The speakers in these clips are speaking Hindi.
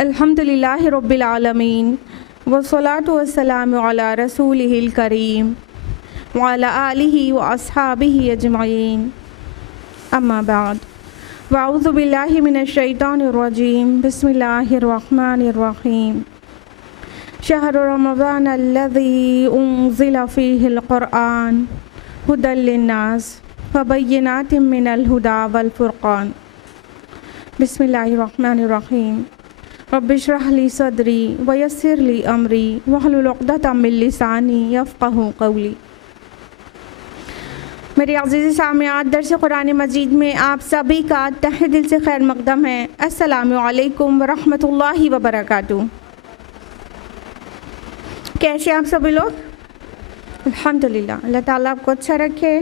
अल्हम्दुलिल्लाह रब्बिल आलमीन वस्सलातु वस्सलामु अला रसूलिहिल करीम व अला आलिहि व अस्हाबिहि अजमईन अम्मा बाद वअऊज़ु बिल्लाहि मिनश शैतानिर रजीम बिस्मिल्लाहिर रहमानिर रहीम शहरु रमज़ान अल्लज़ी उन्ज़िला फ़ीहिल क़ुरआन हुदल लिन्नास व बय्यिनातिम मिनल हुदा वल फ़ुरक़ान बिस्मिल्लाहिर्रहमानिर्रहीम रब्बिश्रह ली सदरी वयस्सिर ली अमरी वहलुल उक़दतम मिन लिसानी यफ़क़हू क़ौली। मेरे अज़ीज़ सामियात, दर्स कुरान मजीद में आप सभी का तहे दिल से खैर मक़दम है। अस्सलामु अलैकुम व रहमतुल्लाहि व बरकातुहू। कैसे आप सभी लोग? अल्हम्दुलिल्लाह। अल्लाह ताला आपको अच्छा रखे,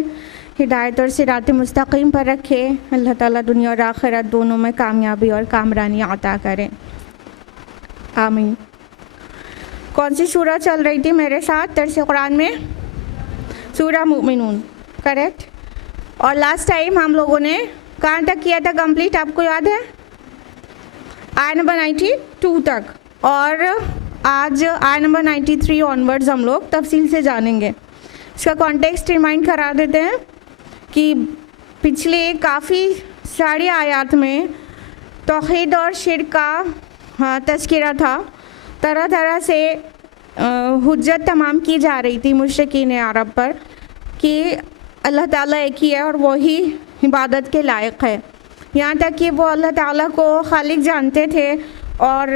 हिदायत और सिरात मुस्तकीम पर रखे। अल्लाह ताला दुनिया और आखिरत दोनों में कामयाबी और कामरानी अता करें, आमीन। कौन सी सूरा चल रही थी मेरे साथ दर्स कुरान में? सूरा मुमिनून, करेक्ट। और लास्ट टाइम हम लोगों ने कहाँ तक किया था कंप्लीट, आपको याद है? आय नंबर 92 तक। और आज आय नंबर 93 ऑनवर्ड्स हम लोग तफसील से जानेंगे। इसका कॉन्टेक्स्ट रिमाइंड करा देते हैं कि पिछले काफ़ी सारी आयात में तौहीद और शिर्क का तज़किरा था। तरह तरह से हुज्जत तमाम की जा रही थी मुशरिकीन अरब पर कि अल्लाह ताला एक ही है और वही इबादत के लायक है। यहाँ तक कि वो अल्लाह ताला को खालिक जानते थे और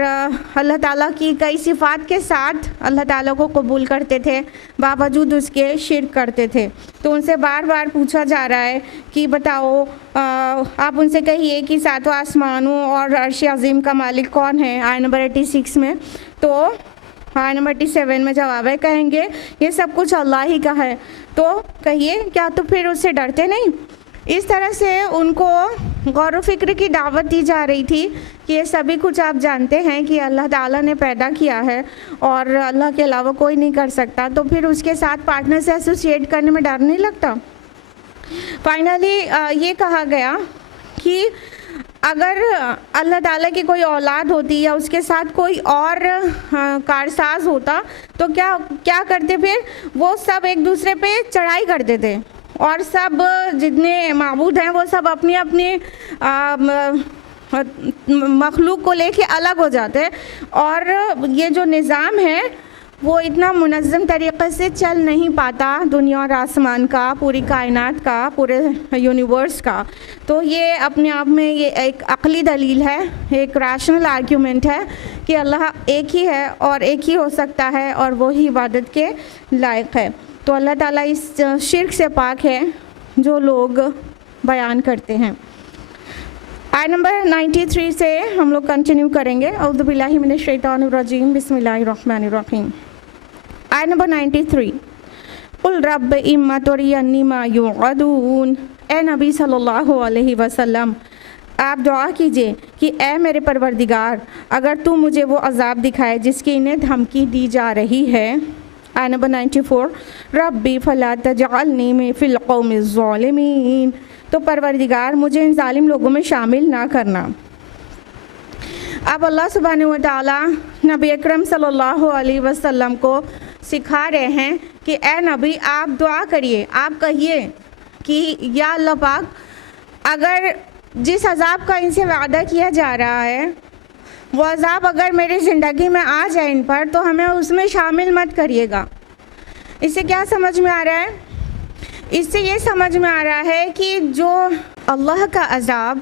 अल्लाह ताला की कई सिफ़ात के साथ अल्लाह ताला को कबूल करते थे, बावजूद उसके शिर्क करते थे। तो उनसे बार बार पूछा जा रहा है कि बताओ, आप उनसे कहिए कि सातों आसमानों और अर्श अज़ीम का मालिक कौन है। आय नंबर 86 में। तो आय नंबर 87 में जवाब है, कहेंगे ये सब कुछ अल्लाह ही का है। तो कहिए, क्या तो फिर उससे डरते नहीं? इस तरह से उनको गौर व फिक्र की दावत दी जा रही थी कि ये सभी कुछ आप जानते हैं कि अल्लाह ताला ने पैदा किया है और अल्लाह के अलावा कोई नहीं कर सकता, तो फिर उसके साथ पार्टनर से एसोसिएट करने में डर नहीं लगता? फाइनली ये कहा गया कि अगर अल्लाह ताला की कोई औलाद होती या उसके साथ कोई और कारसाज होता तो क्या करते? फिर वो सब एक दूसरे पे चढ़ाई करते थे और सब जितने माबूद हैं वो सब अपनी अपनी मखलूक को लेके अलग हो जाते। और ये जो निज़ाम है वो इतना मुनज़्ज़म तरीक़े से चल नहीं पाता, दुनिया और आसमान का, पूरी कायनात का, पूरे यूनिवर्स का। तो ये अपने आप में ये एक अक़ली दलील है, एक रैशनल आर्ग्यूमेंट है कि अल्लाह एक ही है और एक ही हो सकता है और वही इबादत के लायक है। तो अल्लाह ताला इस शिर्क से पाक है जो लोग बयान करते हैं। आय नंबर 93 से हम लोग कंटिन्यू करेंगे। औज़ु बिल्लाहि मिनश शैतानिर रजीम बिस्मिल्लाहिर रहमानिर रहीम। आय नंबर 93, कुल रब्ब इम्मा तुरियन्नी मा युअदून। ए नबी सल्लल्लाहु अलैहि वसल्लम, आप दुआ कीजिए कि ए मेरे परवरदिगार, अगर तू मुझे वो अज़ाब दिखाए जिसकी इन्हें धमकी दी जा रही है। आय नंबर 94, रब्बी फला तजअलनी मिन फिल कौमिज़ ज़ालिमीन। तो परवरदिगार, मुझे इन जालिम लोगों में शामिल ना करना। अब अल्लाह सुब्हानहू व तआला नबी अकरम सल्लल्लाहु अलैहि वसल्लम को सिखा रहे हैं कि ए नबी, आप दुआ करिए, आप कहिए कि या अल्लाह पाक, अगर जिस अज़ाब का इनसे वादा किया जा रहा है वो अज़ाब अगर मेरी ज़िंदगी में आ जाए इन पर, तो हमें उसमें शामिल मत करिएगा। इससे क्या समझ में आ रहा है? इससे ये समझ में आ रहा है कि जो अल्लाह का अज़ाब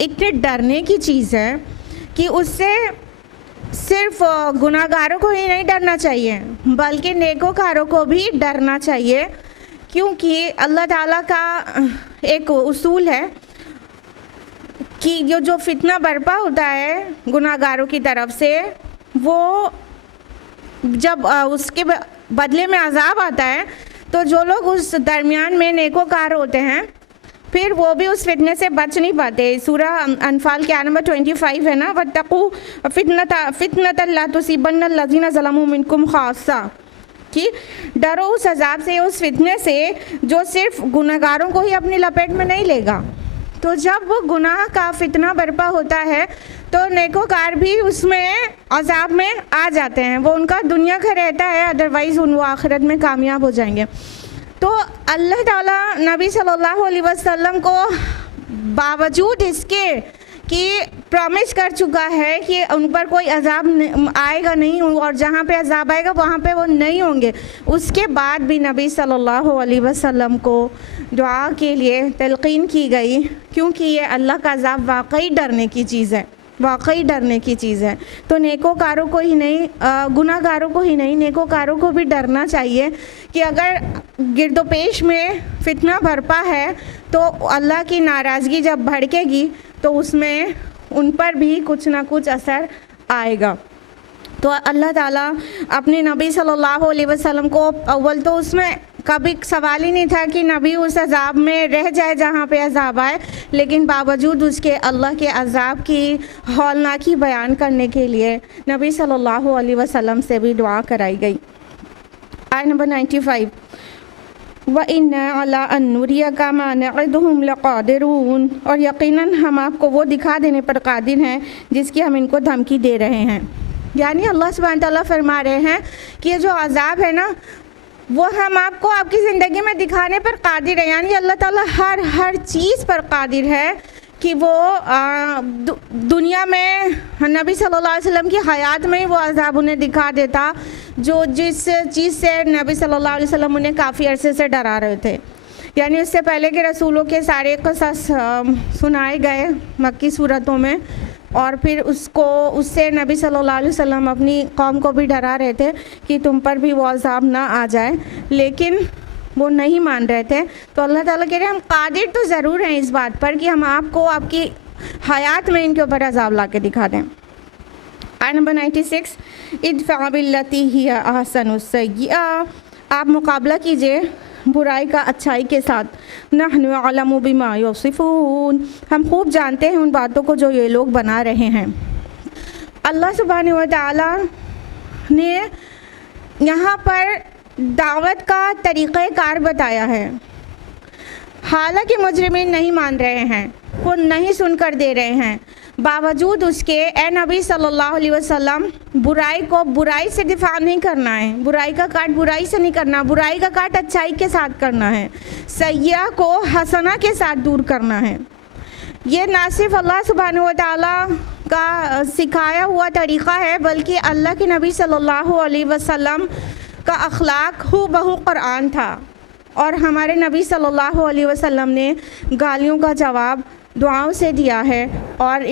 इतने डरने की चीज़ है कि उससे सिर्फ गुनाहगारों को ही नहीं डरना चाहिए बल्कि नेकोकारों को भी डरना चाहिए, क्योंकि अल्लाह ताला का एक उसूल है कि जो फितना बर्पा होता है गुनाहगारों की तरफ से, वो जब उसके बदले में अजाब आता है तो जो लोग उस दरमियान में नेकोकार होते हैं फिर वो भी उस फितने से बच नहीं पाते। सूरह अनफाल के आयत नंबर 25 है ना, वत्तकू फितनतन ला तुसीबन्ना लज़ीना ज़लमू मिनकुम खासा, कि डरो उस अजाब से, उस फितने से जो सिर्फ गुनाहगारों को ही अपनी लपेट में नहीं लेगा। तो जब वो गुनाह का फितना बर्पा होता है तो नेकोकार भी उसमें अजाब में आ जाते हैं, वो उनका दुनिया का रहता है, अदरवाइज़ वो आखिरत में कामयाब हो जाएंगे। तो अल्लाह ताला नबी सल्लल्लाहु अलैहि वसल्लम को बावजूद इसके कि प्रॉमिस कर चुका है कि उन पर कोई अजाब आएगा नहीं और जहाँ पे अजाब आएगा वहाँ पे वो नहीं होंगे, उसके बाद भी नबी सल्लल्लाहु अलैहि वसल्लम को दुआ के लिए तलकीन की गई, क्योंकि ये अल्लाह का अजाब वाकई डरने की चीज़ है, वाकई डरने की चीज़ है। तो नेकोकारों को ही नहीं, गुनाहगारों को ही नहीं, नेकोकारों को भी डरना चाहिए कि अगर गिरदोपेश में फितना बरपा है तो अल्लाह की नाराज़गी जब भड़केगी तो उसमें उन पर भी कुछ ना कुछ असर आएगा। तो अल्लाह ताला अपने नबी सल्लल्लाहु अलैहि वसल्लम को, अव्वल तो उसमें कभी सवाल ही नहीं था कि नबी उस अजाब में रह जाए जहाँ पे अजाब आए, लेकिन बावजूद उसके अल्लाह के अजाब की हौलनाकी बयान करने के लिए नबी सल्लल्लाहु अलैहि वसल्लम से भी दुआ कराई गई। आयत नंबर 95, व इन्ना अला अन नुरियका मा नअदुहुम लक़ादिरून, और यकीनन हम आपको वो दिखा देने पर कादिर हैं जिसकी हम इनको धमकी दे रहे हैं। यानी अल्लाह सुब्हानहू तआला फरमा रहे हैं कि ये जो अजाब है ना वो हम आपको आपकी ज़िंदगी में दिखाने पर कादिर है। यानी अल्लाह ताला हर चीज़ पर कादिर है कि वो दुनिया में नबी सल्लल्लाहु अलैहि वसल्लम की हयात में ही वो अजाब उन्हें दिखा देता, जो जिस चीज़ से नबी सल्लल्लाहु अलैहि वसल्लम उन्हें काफ़ी अरसे से डरा रहे थे। यानी उससे पहले के रसूलों के सारे क़सस सुनाए गए मक्की सूरतों में, और फिर उससे नबी सल्लल्लाहु अलैहि वसल्लम अपनी कौम को भी डरा रहे थे कि तुम पर भी वो अजाब ना आ जाए, लेकिन वो नहीं मान रहे थे। तो अल्लाह ताला कह रहे हैं हम कादिर तो ज़रूर हैं इस बात पर कि हम आपको आपकी हयात में इनके ऊपर अजाब ला के दिखा दें। आयत नंबर 96, इदफ़ा बिल्लती हिया अहसनुस्सय्यिआ, आप मुकाबला कीजिए बुराई का अच्छाई के साथ। नहनु अअलमु बिमा यसिफून, हम खूब जानते हैं उन बातों को जो ये लोग बना रहे हैं। अल्लाह सुब्हानहू व तआला ने यहाँ पर दावत का तरीक़ाकार बताया है। हालांकि मुजरिमीन नहीं मान रहे हैं, वो नहीं सुनकर दे रहे हैं, बावजूद उसके ए नबी सल्लल्लाहु अलैहि वसल्लम बुराई को बुराई से दिफा नहीं करना है, बुराई का काट बुराई से नहीं करना, बुराई का काट अच्छाई के साथ करना है, सय्या को हसना के साथ दूर करना है। ये ना सिर्फ अल्लाह सुब्हानहू व तआला का सिखाया हुआ तरीक़ा है, बल्कि अल्लाह के नबी सल्लल्लाहु अलैहि वसल्लम का अखलाक हूबहू कुरान था। और हमारे नबी सल्लल्लाहु अलैहि वसल्लम ने गालियों का जवाब दुआओं से दिया है और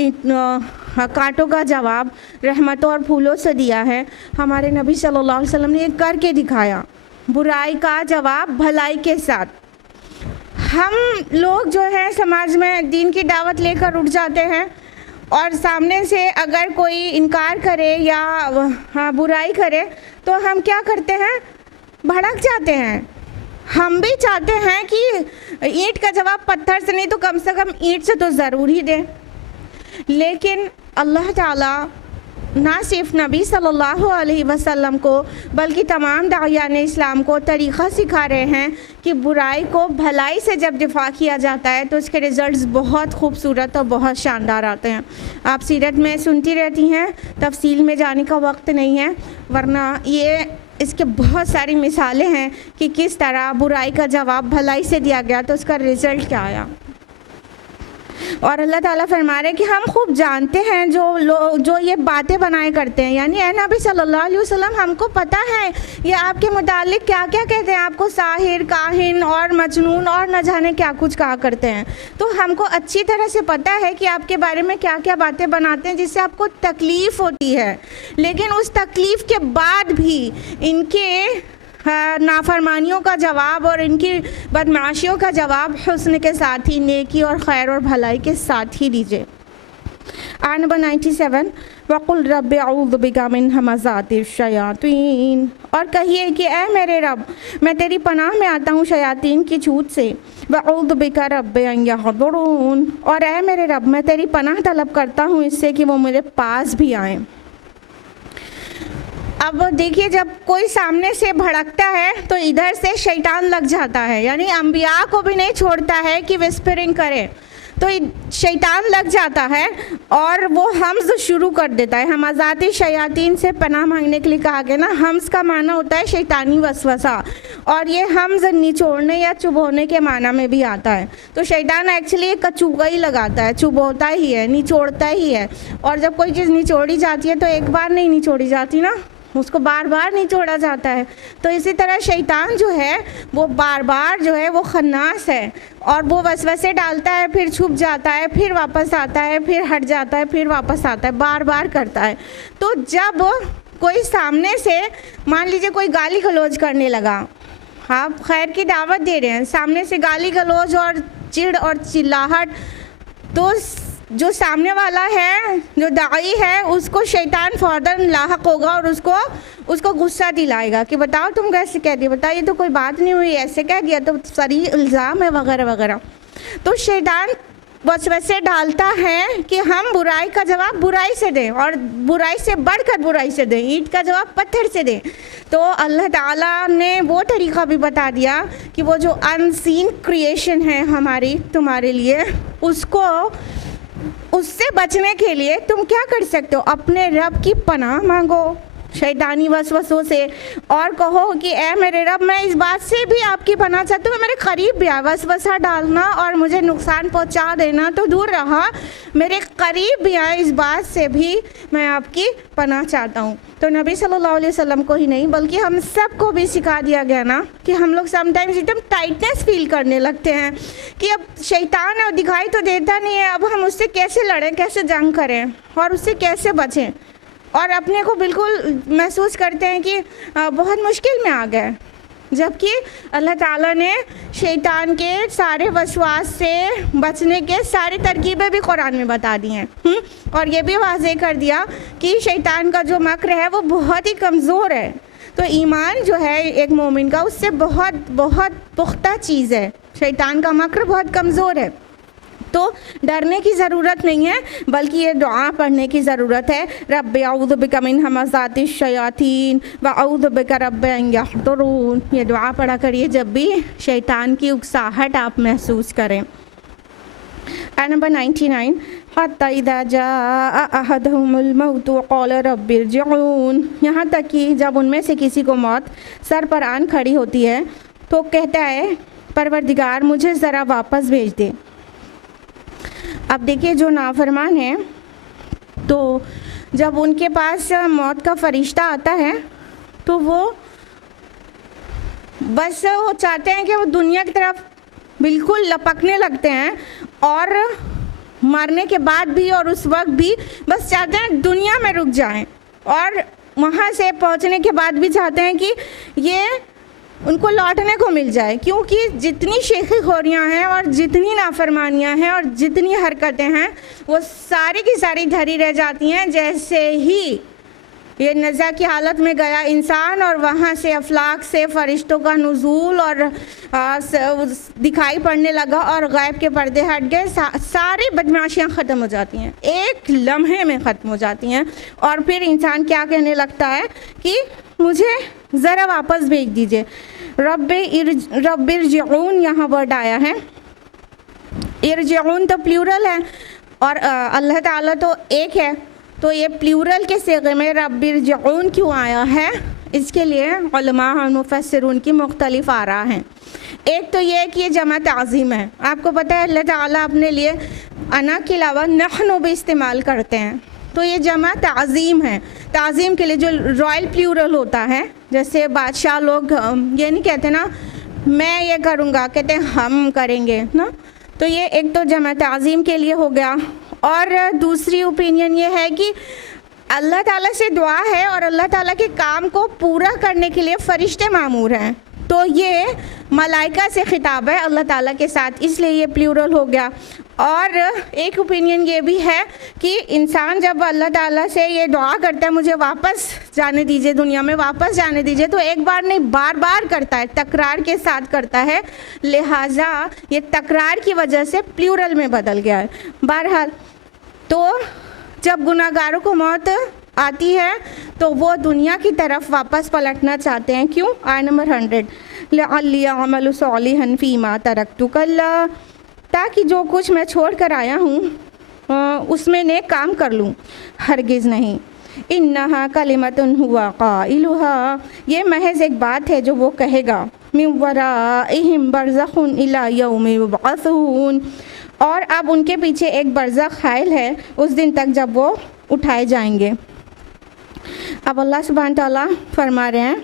कांटों का जवाब रहमतों और फूलों से दिया है। हमारे नबी सल्लल्लाहु अलैहि वसल्लम ने ये करके दिखाया, बुराई का जवाब भलाई के साथ। हम लोग जो है समाज में दीन की दावत लेकर उठ जाते हैं और सामने से अगर कोई इनकार करे या बुराई करे तो हम क्या करते हैं, भड़क जाते हैं। हम भी चाहते हैं कि ईंट का जवाब पत्थर से नहीं तो कम से कम ईंट से तो ज़रूर ही दें, लेकिन अल्लाह ताला ना सिर्फ नबी सल्लल्लाहु अलैहि वसल्लम को बल्कि तमाम दायान इस्लाम को तरीक़ा सिखा रहे हैं कि बुराई को भलाई से जब दिफा किया जाता है तो उसके रिज़ल्ट्स बहुत खूबसूरत और बहुत शानदार आते हैं। आप सीरत में सुनती रहती हैं, तफसील में जाने का वक्त नहीं है, वरना ये इसके बहुत सारी मिसालें हैं कि किस तरह बुराई का जवाब भलाई से दिया गया तो उसका रिज़ल्ट क्या आया। और अल्लाह ताला फरमा रहे कि हम खूब जानते हैं जो ये बातें बनाए करते हैं, यानी ए नबी सल्लल्लाहु अलैहि वसल्लम हमको पता है ये आपके मुतालिक क्या क्या कहते हैं, आपको साहिर, काहिन और मजनून और न जाने क्या कुछ कहा करते हैं। तो हमको अच्छी तरह से पता है कि आपके बारे में क्या क्या बातें बनाते हैं जिससे आपको तकलीफ़ होती है, लेकिन उस तकलीफ़ के बाद भी इनके नाफरमानियों का जवाब और इनकी बदमाशियों का जवाब हुस्न के साथ ही, नेकी और खैर और भलाई के साथ ही दीजिए। आयत नंबर 97, वक़ुल रब्बि अऊज़ु बिका मिन हमाज़ातिश शयातीन, और कहिए कि ए मेरे रब, मैं तेरी पनाह में आता हूँ शयातीन की छूत से। वअऊज़ु बिका रब्बि अन यहज़ुरून, और ए मेरे रब, मैं तेरी पनाह तलब करता हूँ इससे कि वो मेरे पास भी आएँ। अब देखिए, जब कोई सामने से भड़कता है तो इधर से शैतान लग जाता है, यानी अंबिया को भी नहीं छोड़ता है कि विस्परिंग करे, तो शैतान लग जाता है और वो हम्ज़ शुरू कर देता है। हमाज़ाती शयातीन से पनाह मांगने के लिए कहा गया ना, हम्ज़ का माना होता है शैतानी वसवसा, और ये हम्ज़ निचोड़ने या चुभोने के माना में भी आता है। तो शैतान एक्चुअली एक कचूगा ही लगाता है, चुभोता ही है, निचोड़ता ही है, और जब कोई चीज़ निचोड़ी जाती है तो एक बार नहीं निचोड़ी जाती ना, उसको बार बार निचोड़ा जाता है। तो इसी तरह शैतान जो है वो बार बार जो है वो खन्नास है, और वो वसवसे डालता है, फिर छुप जाता है, फिर वापस आता है, फिर हट जाता है, फिर वापस आता है, बार बार करता है। तो जब कोई सामने से मान लीजिए कोई गाली गलौज करने लगा, आप खैर की दावत दे रहे हैं, सामने से गाली गलौज और चिढ़ और चिल्लाहट, तो जो सामने वाला है, जो दाई है, उसको शैतान फ़ौरन लाहक होगा और उसको गुस्सा दिलाएगा कि बताओ तुम कैसे कह दिया, बताओ ये तो कोई बात नहीं हुई, ऐसे कह दिया तो सरी इल्ज़ाम है वगैरह वगैरह। तो शैतान वसवसे डालता है कि हम बुराई का जवाब बुराई से दें, और बुराई से बढ़कर बुराई से दें, ईंट का जवाब पत्थर से दें। तो अल्लाह ताला ने वो तरीक़ा भी बता दिया कि वो जो अनसीन क्रिएशन है हमारी तुम्हारे लिए, उससे बचने के लिए तुम क्या कर सकते हो, अपने रब की पनाह मांगो शैतानी वसवसों से, और कहो कि ए मेरे रब, मैं इस बात से भी आपकी पनाह चाहती हूँ, मेरे करीब भी आ, वसवसा डालना और मुझे नुकसान पहुँचा देना तो दूर रहा, मेरे करीब भी आए, इस बात से भी मैं आपकी पनाह चाहता हूँ। तो नबी सल्लल्लाहु अलैहि वसल्लम को ही नहीं बल्कि हम सबको भी सिखा दिया गया ना कि हम लोग समटाइम्स एकदम टाइटनेस फील करने लगते हैं कि अब शैतान है, दिखाई तो देता नहीं है, अब हम उससे कैसे लड़ें, कैसे जंग करें और उससे कैसे बचें, और अपने को बिल्कुल महसूस करते हैं कि बहुत मुश्किल में आ गए, जबकि अल्लाह ताला ने शैतान के सारे वसवास से बचने के सारी तरकीबें भी कुरान में बता दी हैं, और ये भी वाज़ेह कर दिया कि शैतान का जो मक्र है वो बहुत ही कमज़ोर है। तो ईमान जो है एक मोमिन का, उससे बहुत बहुत पुख्ता चीज़ है, शैतान का मक्र बहुत कमज़ोर है। तो डरने की ज़रूरत नहीं है, बल्कि ये दुआ पढ़ने की ज़रूरत है, रब्बि अऊज़ु बिका मिन हमाज़ातिश शयातीन व अऊज़ु बिका रब्बि अन यहज़ुरून। ये दुआ पढ़ा करिए जब भी शैतान की उकसाहट आप महसूस करें। आयत नंबर 99, हत्ता इज़ा जाअ अहदहुमुल मौत क़ाल रब्बि इरजिऊन, यहाँ तक कि जब उनमें से किसी को मौत सर पर आन खड़ी होती है तो कहता है, परवरदिगार मुझे ज़रा वापस भेज दे। अब देखिए, जो नाफरमान है तो जब उनके पास मौत का फरिश्ता आता है तो वो बस वो चाहते हैं कि वो दुनिया की तरफ बिल्कुल लपकने लगते हैं, और मरने के बाद भी और उस वक्त भी बस चाहते हैं दुनिया में रुक जाएं, और वहाँ से पहुँचने के बाद भी चाहते हैं कि ये उनको लौटने को मिल जाए, क्योंकि जितनी शेखी खोरियाँ हैं और जितनी नाफरमानियाँ हैं और जितनी हरकतें हैं वो सारी की सारी धरी रह जाती हैं जैसे ही ये नज़ा की हालत में गया इंसान और वहाँ से अफलाक से फ़रिश्तों का नुज़ूल और दिखाई पड़ने लगा और गैब के पर्दे हट गए, सारी बदमाशियाँ ख़त्म हो जाती हैं, एक लम्हे में ख़त्म हो जाती हैं, और फिर इंसान क्या कहने लगता है कि मुझे ज़रा वापस भेज दीजिए। रब्बि इरजिऊन यहाँ वर्ड आया है, इरजिऊन तो प्लूरल है और अल्लाह ताला तो एक है, तो ये प्लूरल के सिगे में रब्बि इरजिऊन क्यों आया है, इसके लिए उलमा और मुफस्सिरून की मुख्तलिफ आरा हैं। एक तो ये है कि ये जमा ताज़ीम है। आपको पता है अल्लाह ताला अपने लिए अना के अलावा नहनु भी इस्तेमाल करते हैं, तो ये जमा ताज़ीम है। ताज़ीम के लिए जो रॉयल प्लूरल होता है, जैसे बादशाह लोग ये नहीं कहते ना मैं ये करूँगा, कहते हैं हम करेंगे ना, तो ये एक तो जमा ताज़ीम के लिए हो गया। और दूसरी ओपिनियन ये है कि अल्लाह ताला से दुआ है और अल्लाह ताला के काम को पूरा करने के लिए फ़रिश्ते मामूर हैं, तो ये मलाइका से ख़िताब है अल्लाह ताला के साथ, इसलिए ये प्लूरल हो गया। और एक ओपिनियन ये भी है कि इंसान जब अल्लाह ताला से ये दुआ करता है मुझे वापस जाने दीजिए, दुनिया में वापस जाने दीजिए, तो एक बार नहीं बार बार करता है, तकरार के साथ करता है, लिहाजा ये तकरार की वजह से प्लूरल में बदल गया है। बहरहाल तो जब गुनाहगारों को मौत आती है तो वो दुनिया की तरफ वापस पलटना चाहते हैं। क्यों? आय नंबर 100 लअल्ली अअमलु सालिहन फीमा तरक्तु कल्ला, ताकि जो कुछ मैं छोड़ कर आया हूँ उसमें नेक काम कर लूँ, हरगिज़ नहीं। इन्नहा कलिमतुन हुवा क़ाइलुहा, ये महज एक बात है जो वो कहेगा। मिन वराइहिम बरज़खुन इला यौमि युबअसून, और अब उनके पीछे एक बरज़ख हाइल है उस दिन तक जब वो उठाए जाएंगे। अब अल्लाह सुब्हान तआला फरमा रहे हैं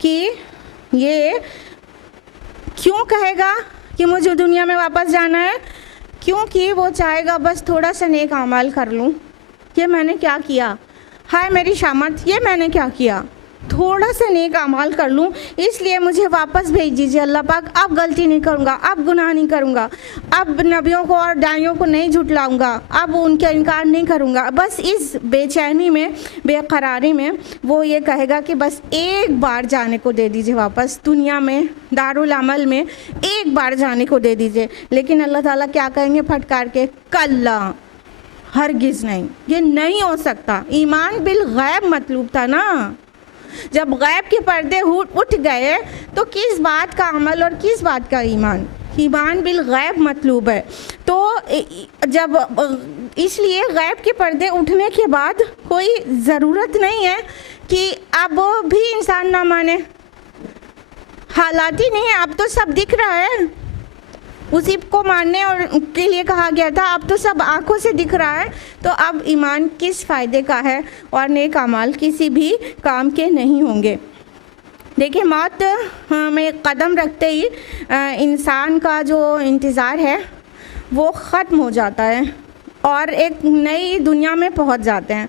कि ये क्यों कहेगा कि मुझे दुनिया में वापस जाना है, क्योंकि वो चाहेगा बस थोड़ा सा नेक अमाल कर लूँ। ये मैंने क्या किया, हाय मेरी शामत, ये मैंने क्या किया, थोड़ा सा नेक अमाल कर लूँ, इसलिए मुझे वापस भेज दीजिए अल्लाह पाक। अब गलती नहीं करूँगा, अब गुनाह नहीं करूँगा, अब नबियों को और दाइयों को नहीं झुटलाऊँगा, अब उनका इनकार नहीं करूँगा। बस इस बेचैनी में, बेकरारी में वो ये कहेगा कि बस एक बार जाने को दे दीजिए वापस दुनिया में, दारुल अमल में एक बार जाने को दे दीजिए। लेकिन अल्लाह ताला क्या कहेंगे फटकार के, कल्ला, हरगिज़ नहीं, ये नहीं हो सकता। ईमान बिल गैब मतलूब था ना, जब गैब के पर्दे उठ गए तो किस बात का अमल और किस बात का ईमान, ईमान बिल गैब मतलूब है। तो जब इसलिए गैब के पर्दे उठने के बाद कोई ज़रूरत नहीं है कि अब भी इंसान ना माने, हालात ही नहीं है, अब तो सब दिख रहा है, उसी को मानने और के लिए कहा गया था, अब तो सब आंखों से दिख रहा है, तो अब ईमान किस फ़ायदे का है और नेक अमाल किसी भी काम के नहीं होंगे। देखिए मौत में कदम रखते ही इंसान का जो इंतज़ार है वो ख़त्म हो जाता है और एक नई दुनिया में पहुंच जाते हैं।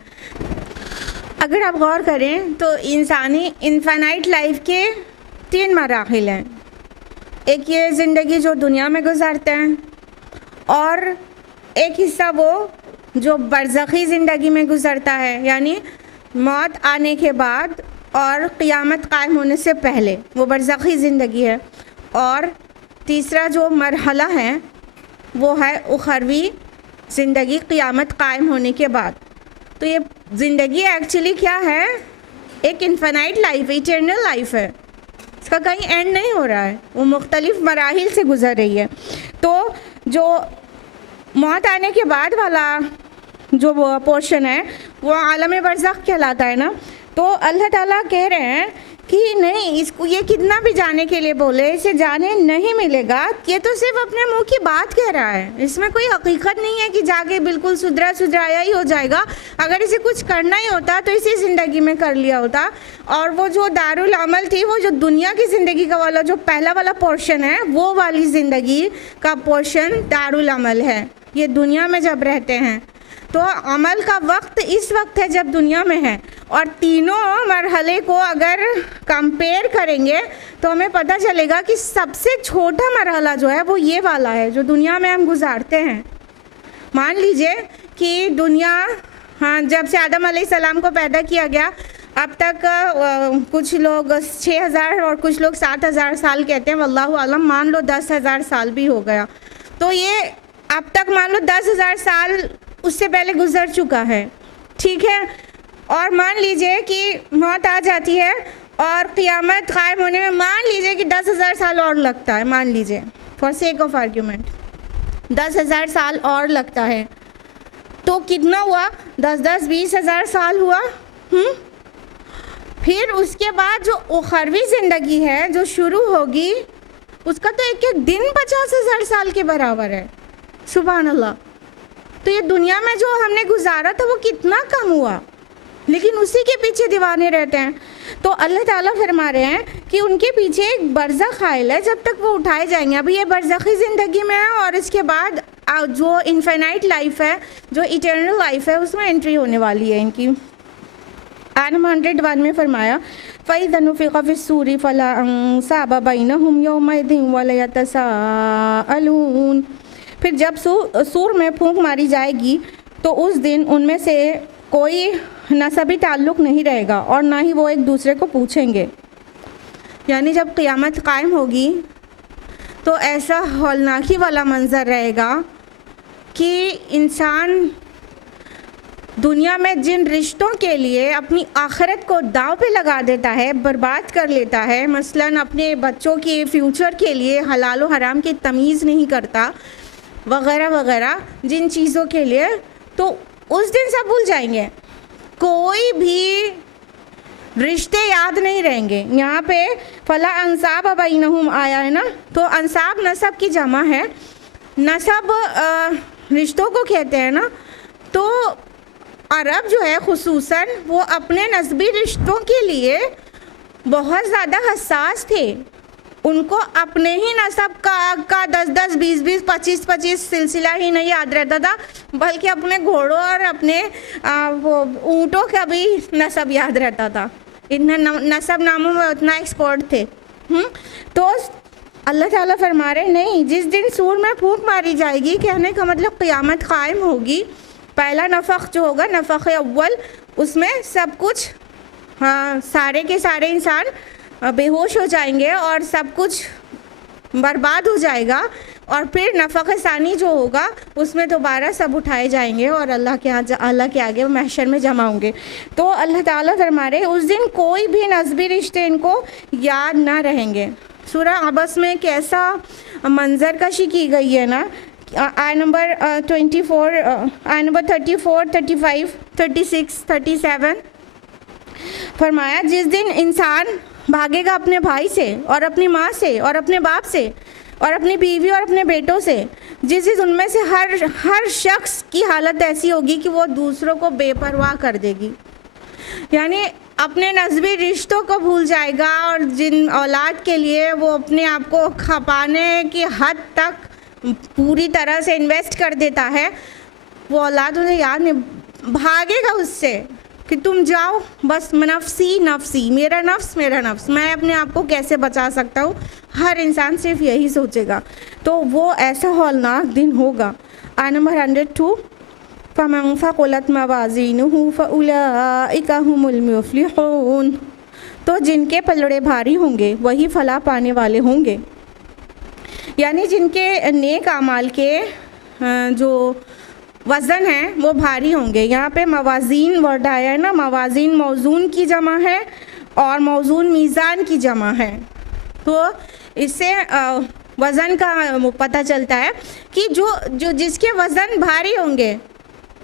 अगर आप गौर करें तो इंसानी इनफाइनाइट लाइफ के 3 मराहिल हैं। एक ये ज़िंदगी जो दुनिया में गुजारते हैं, और एक हिस्सा वो जो बरज़खी ज़िंदगी में गुज़रता है, यानी मौत आने के बाद और क़यामत कायम होने से पहले, वो बरज़खी ज़िंदगी है। और तीसरा जो मरहला है वो है उखरवी ज़िंदगी, क़यामत कायम होने के बाद। तो ये ज़िंदगी एक्चुअली क्या है, एक इनफाइनाइट लाइफ, इटर्नल लाइफ है, इसका कहीं एंड नहीं हो रहा है, वो मुख्तलिफ मराहिल से गुज़र रही है। तो जो मौत आने के बाद वाला जो वो पोर्शन है वो आलम बरज़ख कहलाता है ना। तो अल्लाह ताला कह रहे हैं कि नहीं, इसको ये कितना भी जाने के लिए बोले इसे जाने नहीं मिलेगा, ये तो सिर्फ अपने मुंह की बात कह रहा है, इसमें कोई हकीकत नहीं है कि जाके बिल्कुल सुधराया ही हो जाएगा। अगर इसे कुछ करना ही होता तो इसी ज़िंदगी में कर लिया होता। और वो जो दारुल अमल थी, वो जो दुनिया की ज़िंदगी का वाला जो पहला वाला पोर्शन है, वो वाली ज़िंदगी का पोर्शन दारुल अमल है। ये दुनिया में जब रहते हैं तो अमल का वक्त इस वक्त है जब दुनिया में है, और तीनों मरहले को अगर कंपेयर करेंगे तो हमें पता चलेगा कि सबसे छोटा मरहला जो है वो ये वाला है जो दुनिया में हम गुजारते हैं। मान लीजिए कि दुनिया, हाँ, जब से आदम अलैहिस्सलाम को पैदा किया गया अब तक कुछ लोग 6000 और कुछ लोग 7000 साल कहते हैं, वल्लाहु आलम, मान लो 10,000 साल भी हो गया, तो ये अब तक मान लो 10,000 साल उससे पहले गुजर चुका है, ठीक है। और मान लीजिए कि मौत आ जाती है और क़यामत कायम होने में मान लीजिए कि 10,000 साल और लगता है, मान लीजिए फॉर सेक ऑफ आर्ग्यूमेंट 10,000 साल और लगता है, तो कितना हुआ, 10-10, 20,000 साल हुआ। फिर उसके बाद जो उखरवी ज़िंदगी है जो शुरू होगी, उसका तो एक एक दिन 50,000 साल के बराबर है। सुभान अल्लाह। तो ये दुनिया में जो हमने गुजारा था वो कितना कम हुआ, लेकिन उसी के पीछे दीवाने रहते हैं। तो अल्लाह ताला फरमा रहे हैं कि उनके पीछे एक बरज़ख आयल है, जब तक वो उठाए जाएंगे। अभी ये बरज़खी ज़िंदगी में है और इसके बाद जो इनफाइनाइट लाइफ है, जो इटर्नल लाइफ है, उसमें एंट्री होने वाली है इनकी। आयत 101 में फरमाया फ़इज़ा नुफ़िख़ फ़िस्सूरि फ़ला अंसाब बैनहुम यौमइज़िन वला यतसाअलून। फिर जब सूर में फूंक मारी जाएगी तो उस दिन उनमें से कोई नसबी ताल्लुक़ नहीं रहेगा और ना ही वो एक दूसरे को पूछेंगे। यानी जब क़यामत कायम होगी तो ऐसा हौलनाकी वाला मंज़र रहेगा कि इंसान दुनिया में जिन रिश्तों के लिए अपनी आखिरत को दांव पे लगा देता है, बर्बाद कर लेता है, मसलन अपने बच्चों के फ्यूचर के लिए हलाल और हराम की तमीज़ नहीं करता वग़ैरह वग़ैरह, जिन चीज़ों के लिए, तो उस दिन सब भूल जाएंगे। कोई भी रिश्ते याद नहीं रहेंगे। यहाँ पे फ़ला अंसाब बैनहुम आया है ना, तो अंसाब नसब की जमा है। नसब रिश्तों को कहते हैं ना। तो अरब जो है खुसूसन वो अपने नस्बी रिश्तों के लिए बहुत ज़्यादा हसास थे। उनको अपने ही नसब का 10-10, 20-20, 25-25 सिलसिला ही नहीं याद रहता था, बल्कि अपने घोड़ों और अपने वो ऊँटों का भी नसब याद रहता था। इतना नसब नामों में उतना एक्सपर्ट थे। तो अल्लाह ताला फरमा रहे नहीं, जिस दिन सूर में फूंक मारी जाएगी, कहने का मतलब क़यामत कायम होगी, पहला नफ़ख़ जो होगा, नफ़ख़ अव्वल, उसमें सब कुछ, हाँ, सारे के सारे इंसान बेहोश हो जाएंगे और सब कुछ बर्बाद हो जाएगा। और फिर नफ़ख़ सानी जो होगा उसमें दोबारा सब उठाए जाएंगे और अल्लाह के आगे महशर में जमा होंगे। तो अल्लाह ताला फरमा रहे उस दिन कोई भी नस्बी रिश्ते इनको याद ना रहेंगे। सूरह अबस में कैसा मंजर कशी की गई है ना। आय नंबर 24, आय नंबर 34, 35, 36, 37 फरमाया जिस दिन इंसान भागेगा अपने भाई से और अपनी माँ से और अपने बाप से और अपनी बीवी और अपने बेटों से, जिस उनमें से हर शख्स की हालत ऐसी होगी कि वो दूसरों को बेपरवाह कर देगी। यानी अपने नस्बी रिश्तों को भूल जाएगा और जिन औलाद के लिए वो अपने आप को खपाने की हद तक पूरी तरह से इन्वेस्ट कर देता है, वो औलाद उन्हें याद नहीं, भागेगा उससे कि तुम जाओ, बस नफ्सी नफ्सी, मेरा नफ्स, मैं अपने आप को कैसे बचा सकता हूँ। हर इंसान सिर्फ यही सोचेगा। तो वो ऐसा हौलनाक दिन होगा। I number 102 फ़मन फ़क़ुलत मवाज़ीनुहु फ़उलाइका हुमुल मुफ़्लिहून। तो जिनके पलड़े भारी होंगे वही फलाह पाने वाले होंगे। यानी जिनके नेक आमाल के जो वज़न है वो भारी होंगे। यहाँ पे मवाज़ीन वर्ड आया है ना, मवाज़ीन मौज़ून की जमा है और मौज़ून मीज़ान की जमा है। तो इससे वज़न का पता चलता है कि जो जिसके वज़न भारी होंगे,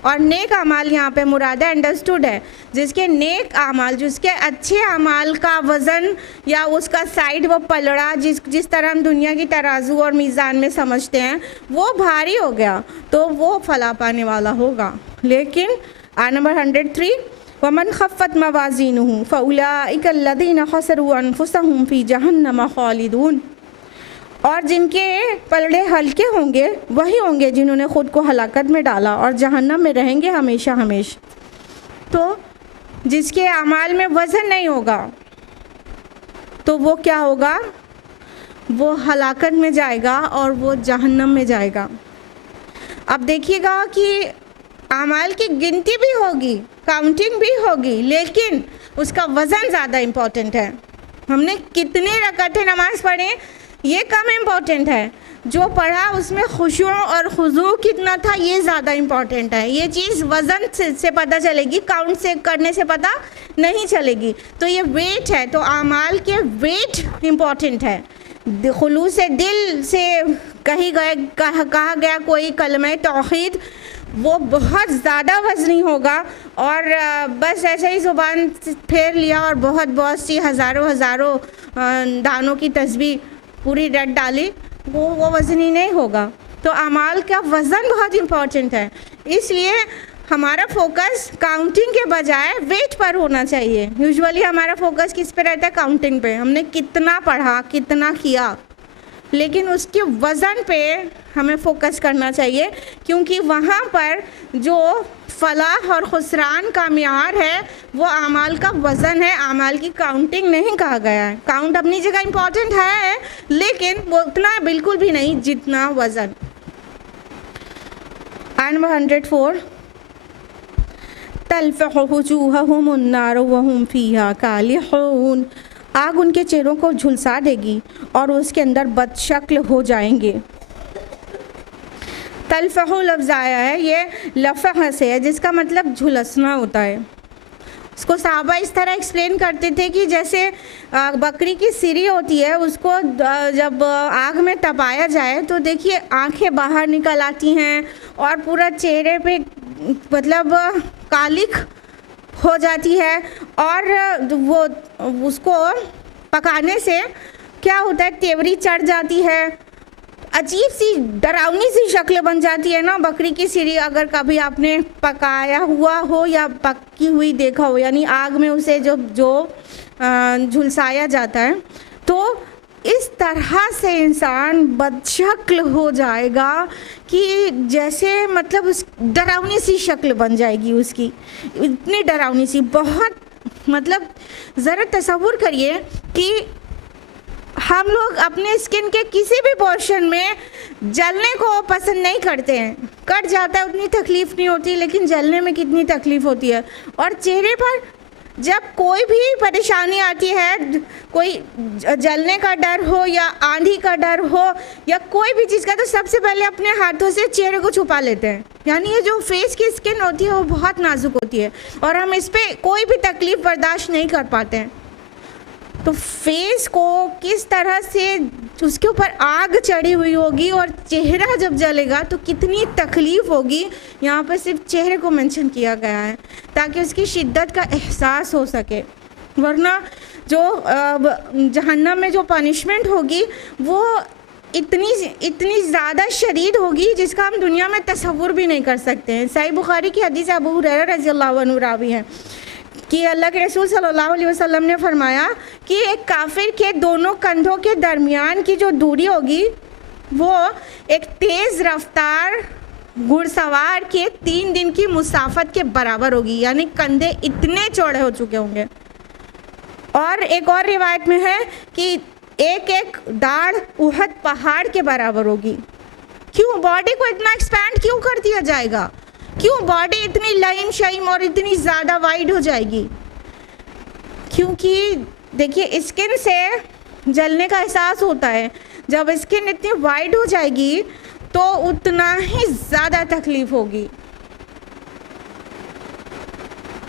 और नेक आमाल यहाँ पे मुराद अंडरस्टूड है, जिसके नेक आमाल, जिसके अच्छे आमाल का वज़न या उसका साइड, वो पलड़ा, जिस तरह हम दुनिया की तराजू और मीज़ान में समझते हैं, वो भारी हो गया तो वो फलाह पाने वाला होगा। लेकिन आय नंबर 103 वमन खफ़्फ़त मवाज़ीनुहु फ़उलाइका अल्लज़ीना ख़सरू अनफ़ुसहुम फ़ी जहन्नम ख़ालिदून। और जिनके पलड़े हल्के होंगे वही होंगे जिन्होंने ख़ुद को हलाकत में डाला और जहन्नम में रहेंगे हमेशा हमेशा। तो जिसके अमाल में वज़न नहीं होगा तो वो क्या होगा, वो हलाकत में जाएगा और वो जहन्नम में जाएगा। अब देखिएगा कि अमाल की गिनती भी होगी, काउंटिंग भी होगी, लेकिन उसका वज़न ज़्यादा इम्पोर्टेंट है। हमने कितने रकातें नमाज़ पढ़े ये कम इम्पॉर्टेंट है, जो पढ़ा उसमें खुशू और खुजू कितना था ये ज़्यादा इम्पॉर्टेंट है। ये चीज़ वज़न से पता चलेगी, काउंट से करने से पता नहीं चलेगी। तो ये वेट है, तो आमाल के वेट इम्पॉर्टेंट है। खुलूस से दिल से कहा गया कोई कलमे तौहीद, वो बहुत ज़्यादा वज़नी होगा और बस ऐसे ही ज़ुबान फेर लिया और बहुत सी हज़ारों दानों की तस्बीह पूरी रट डाली, वो वज़नी नहीं होगा। तो अमाल का वज़न बहुत इम्पॉर्टेंट है, इसलिए हमारा फोकस काउंटिंग के बजाय वेट पर होना चाहिए। यूजुअली हमारा फोकस किस पे रहता है? काउंटिंग पे, हमने कितना पढ़ा, कितना किया, लेकिन उसके वज़न पे हमें फोकस करना चाहिए, क्योंकि वहाँ पर जो फलाह और खुसरान का मियार है वो अमाल का वज़न है, अमाल की काउंटिंग नहीं कहा गया है। काउंट अपनी जगह इम्पॉर्टेंट है, लेकिन वो उतना बिल्कुल भी नहीं जितना वज़न। आयत नंबर 104, तल्फ़हु वुजूहहुमुन नार वहुम फ़ीहा कालिहून, आग उनके चेहरों को झुलसा देगी और उसके अंदर बदशक्ल हो जाएंगे। तल्फ़हु लफ्ज़ आया है, ये लफ़ह से है, जिसका मतलब झुलसना होता है। उसको सहाबा इस तरह एक्सप्लेन करते थे कि जैसे बकरी की सिरी होती है, उसको जब आग में तपाया जाए तो देखिए आंखें बाहर निकल आती हैं और पूरा चेहरे पे मतलब कालिक हो जाती है, और वो उसको पकाने से क्या होता है, तेवरी चढ़ जाती है, अजीब सी डरावनी सी शक्ल बन जाती है ना बकरी की सिरी। अगर कभी आपने पकाया हुआ हो या पकी हुई देखा हो, यानी आग में उसे जो झुलसाया जाता है, तो इस तरह से इंसान बदशक्ल हो जाएगा कि जैसे मतलब उस डरावनी सी शक्ल बन जाएगी उसकी, इतनी डरावनी सी, बहुत मतलब ज़रा तसव्वुर करिए कि हम लोग अपने स्किन के किसी भी पोर्शन में जलने को पसंद नहीं करते हैं। कट जाता है उतनी तकलीफ़ नहीं होती, लेकिन जलने में कितनी तकलीफ़ होती है। और चेहरे पर जब कोई भी परेशानी आती है, कोई जलने का डर हो या आंधी का डर हो या कोई भी चीज़ का, तो सबसे पहले अपने हाथों से चेहरे को छुपा लेते हैं। यानी ये जो फेस की स्किन होती है वो बहुत नाजुक होती है और हम इस पर कोई भी तकलीफ़ बर्दाश्त नहीं कर पाते हैं। तो फेस को किस तरह से उसके ऊपर आग चढ़ी हुई होगी और चेहरा जब जलेगा तो कितनी तकलीफ़ होगी, यहाँ पर सिर्फ चेहरे को मेंशन किया गया है ताकि उसकी शिद्दत का एहसास हो सके। वरना जो जहन्नम में जो पनिशमेंट होगी वो इतनी ज़्यादा शदीद होगी जिसका हम दुनिया में तसव्वुर भी नहीं कर सकते हैं। सही बुखारी की हदीस अबू हुरैरा रज़ियल्लाहु अन्हु रावी है कि अल्लाह के रसूल सल्लल्लाहु अलैहि वसल्लम ने फरमाया कि एक काफिर के दोनों कंधों के दरमियान की जो दूरी होगी वो एक तेज़ रफ्तार घुड़सवार के 3 दिन की मुसाफत के बराबर होगी, यानी कंधे इतने चौड़े हो चुके होंगे। और एक और रिवायत में है कि एक दाढ़ उहद पहाड़ के बराबर होगी। क्यों बॉडी को इतना एक्सपैंड क्यों कर दिया जाएगा? क्यों बॉडी इतनी लाइन शाइम और इतनी ज़्यादा वाइड हो जाएगी? क्योंकि देखिए स्किन से जलने का एहसास होता है, जब स्किन इतनी वाइड हो जाएगी तो उतना ही ज़्यादा तकलीफ़ होगी।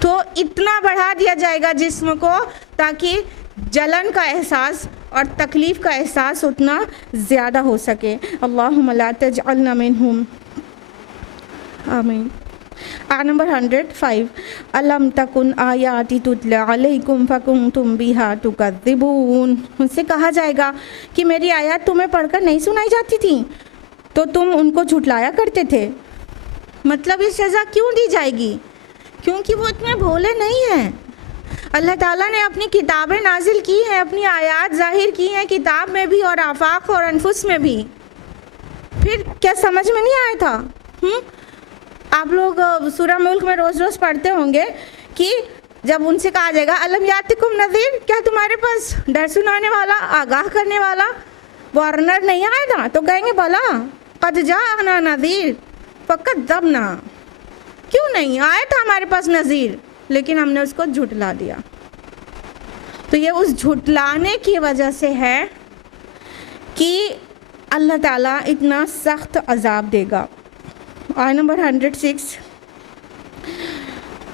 तो इतना बढ़ा दिया जाएगा जिस्म को ताकि जलन का एहसास और तकलीफ़ का एहसास उतना ज़्यादा हो सके। अल्लाहुम्मा ला तजअलना मिनहुम, आमीन। आयत नंबर 105, अलम तकुन आयाती तुतला अलैकुम फकुंतुम बिहा तुकज़्ज़िबून, उनसे कहा जाएगा कि मेरी आयत तुम्हें पढ़कर नहीं सुनाई जाती थी तो तुम उनको झुटलाया करते थे। मतलब ये सज़ा क्यों दी जाएगी? क्योंकि वो इतने भोले नहीं हैं। अल्लाह ताला ने अपनी किताबें नाजिल की हैं, अपनी आयात ज़ाहिर की हैं किताब में भी और आफाक और अनफुस में भी। फिर क्या समझ में नहीं आया था? आप लोग सूरह मुल्क में रोज़ रोज़ पढ़ते होंगे कि जब उनसे कहा जाएगा अलम यातिकुम नज़ीर, क्या तुम्हारे पास डर सुनाने वाला, आगाह करने वाला वार्नर नहीं आया था? तो कहेंगे भला कद जाअना नज़ीर फकज़्ज़बना, क्यों नहीं आया था हमारे पास नज़ीर, लेकिन हमने उसको झुटला दिया। तो ये उस झुटलाने की वजह से है कि अल्लाह ताला इतना सख्त अजाब देगा। आयत नंबर 106,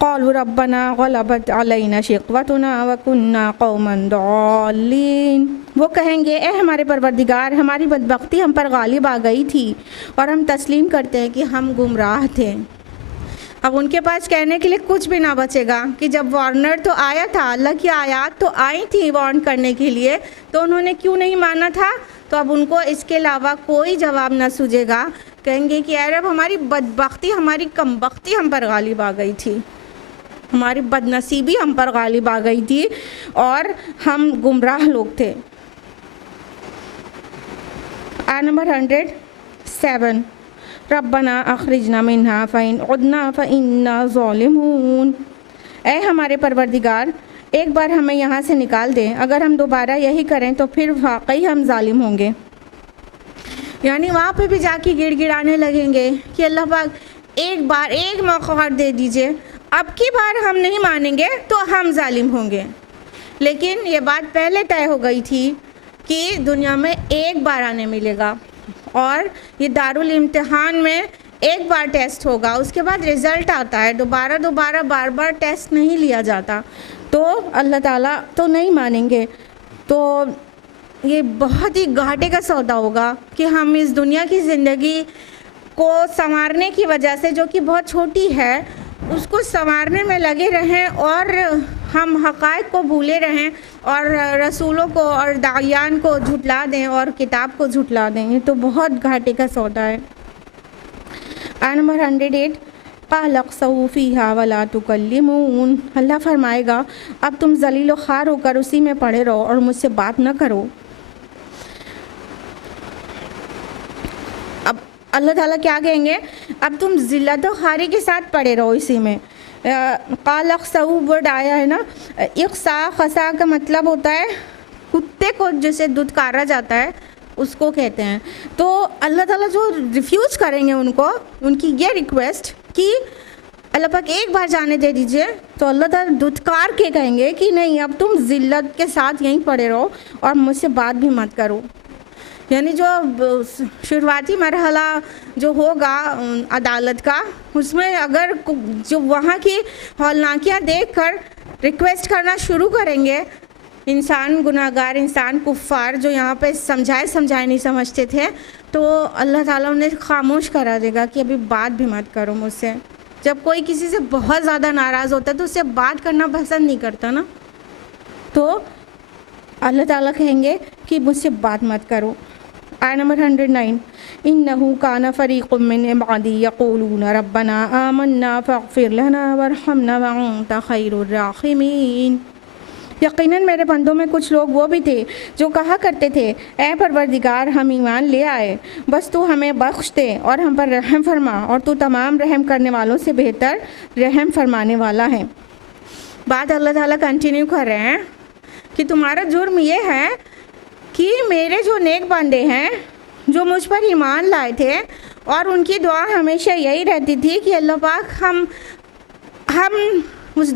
क़ालू रब्बना ग़लबत अलैना शिक़वतुना व कुन्ना क़ौमन दॉल्लीन, वो कहेंगे ए हमारे परवरदिगार, हमारी बदबख्ती हम पर गालिब आ गई थी और हम तस्लीम करते हैं कि हम गुमराह थे। अब उनके पास कहने के लिए कुछ भी ना बचेगा कि जब वार्नर तो आया था, अल्लाह की आयत तो आई थी वार्न करने के लिए, तो उन्होंने क्यों नहीं माना था। तो अब उनको इसके अलावा कोई जवाब ना सूझेगा, कहेंगे कि यार अब हमारी बदबख्ती, हमारी कमबख्ती हम पर गालिब आ गई थी, हमारी बदनसीबी हम पर गालिब आ गई थी और हम गुमराह लोग थे। आयत नंबर 107, रब्बना अखरिजना मिन्हा फ़इन उदना फ़इन्ना ज़ालिमून। ऐ हमारे परवरदिगार, एक बार हमें यहाँ से निकाल दें, अगर हम दोबारा यही करें तो फिर वाकई हम जालिम होंगे। यानी वहाँ पे भी जाके गिड़गिड़ाने लगेंगे कि अल्लाह पाक एक बार एक मौका और दे दीजिए, अब की बार हम नहीं मानेंगे तो हम जालिम होंगे। लेकिन ये बात पहले तय हो गई थी कि दुनिया में एक बार आने मिलेगा और ये दारुल इम्तिहान में एक बार टेस्ट होगा, उसके बाद रिज़ल्ट आता है। दोबारा बार बार टेस्ट नहीं लिया जाता, तो अल्लाह ताला तो नहीं मानेंगे। तो ये बहुत ही घाटे का सौदा होगा कि हम इस दुनिया की ज़िंदगी को संवारने की वजह से, जो कि बहुत छोटी है, उसको संवारने में लगे रहें और हम हक़ाइक़ को भूले रहें और रसूलों को और दायान को झुटला दें और किताब को झुटला दें। ये तो बहुत घाटे का सौदा है। आयत नंबर 108, क़ालक़्सऊ फ़ीहा वला तुकल्लिमून। अल्लाह फरमाएगा, अब तुम ज़लील व ख़ार होकर उसी में पड़े रहो और मुझसे बात न करो। अब अल्लाह ताला क्या कहेंगे, अब तुम ज़िल्लत व ख़ारी के साथ पड़े रहो इसी में। क़ालक़्सऊ वर्ड आया है ना, इक़्सा ख़सा का मतलब होता है कुत्ते को जैसे दुत्कारा जाता है उसको कहते हैं। तो अल्लाह ताला जो रिफ्यूज़ करेंगे उनको, उनकी ये रिक्वेस्ट कि अल्लाह पाक एक बार जाने दे दीजिए, तो अल्लाह ताला दुत्कार के कहेंगे कि नहीं, अब तुम ज़िल्लत के साथ यहीं पड़े रहो और मुझसे बात भी मत करो। यानी जो शुरुआती मरहला जो होगा अदालत का, उसमें अगर जो वहाँ की हौलनाकियाँ देखकर रिक्वेस्ट करना शुरू करेंगे इंसान, गुनाहगार इंसान, कुफ़ार जो यहाँ पे समझाए नहीं समझते थे, तो अल्लाह ताला उन्हें खामोश करा देगा कि अभी बात भी मत करो मुझसे। जब कोई किसी से बहुत ज़्यादा नाराज़ होता है तो उससे बात करना पसंद नहीं करता ना, तो अल्लाह ताला कहेंगे कि मुझसे बात मत करो। आयत नंबर 109, इन्नहु काना फ़रीक़ुम मिन इबादी यक़ूलूना रब्बना आमन्ना फ़ग़फ़िर लना वरहमना व अंता खैरुर राहिमीन। यकीनन मेरे बंदों में कुछ लोग वो भी थे जो कहा करते थे, ऐ परवरदिगार, हम ईमान ले आए, बस तू हमें बख्श दे और हम पर रहम फरमा, और तू तमाम रहम करने वालों से बेहतर रहम फरमाने वाला है। बात अल्लाह ताला कंटिन्यू कर रहे हैं कि तुम्हारा जुर्म ये है कि मेरे जो नेक बंदे हैं जो मुझ पर ईमान लाए थे, और उनकी दुआ हमेशा यही रहती थी कि अल्लाह पाक हम उस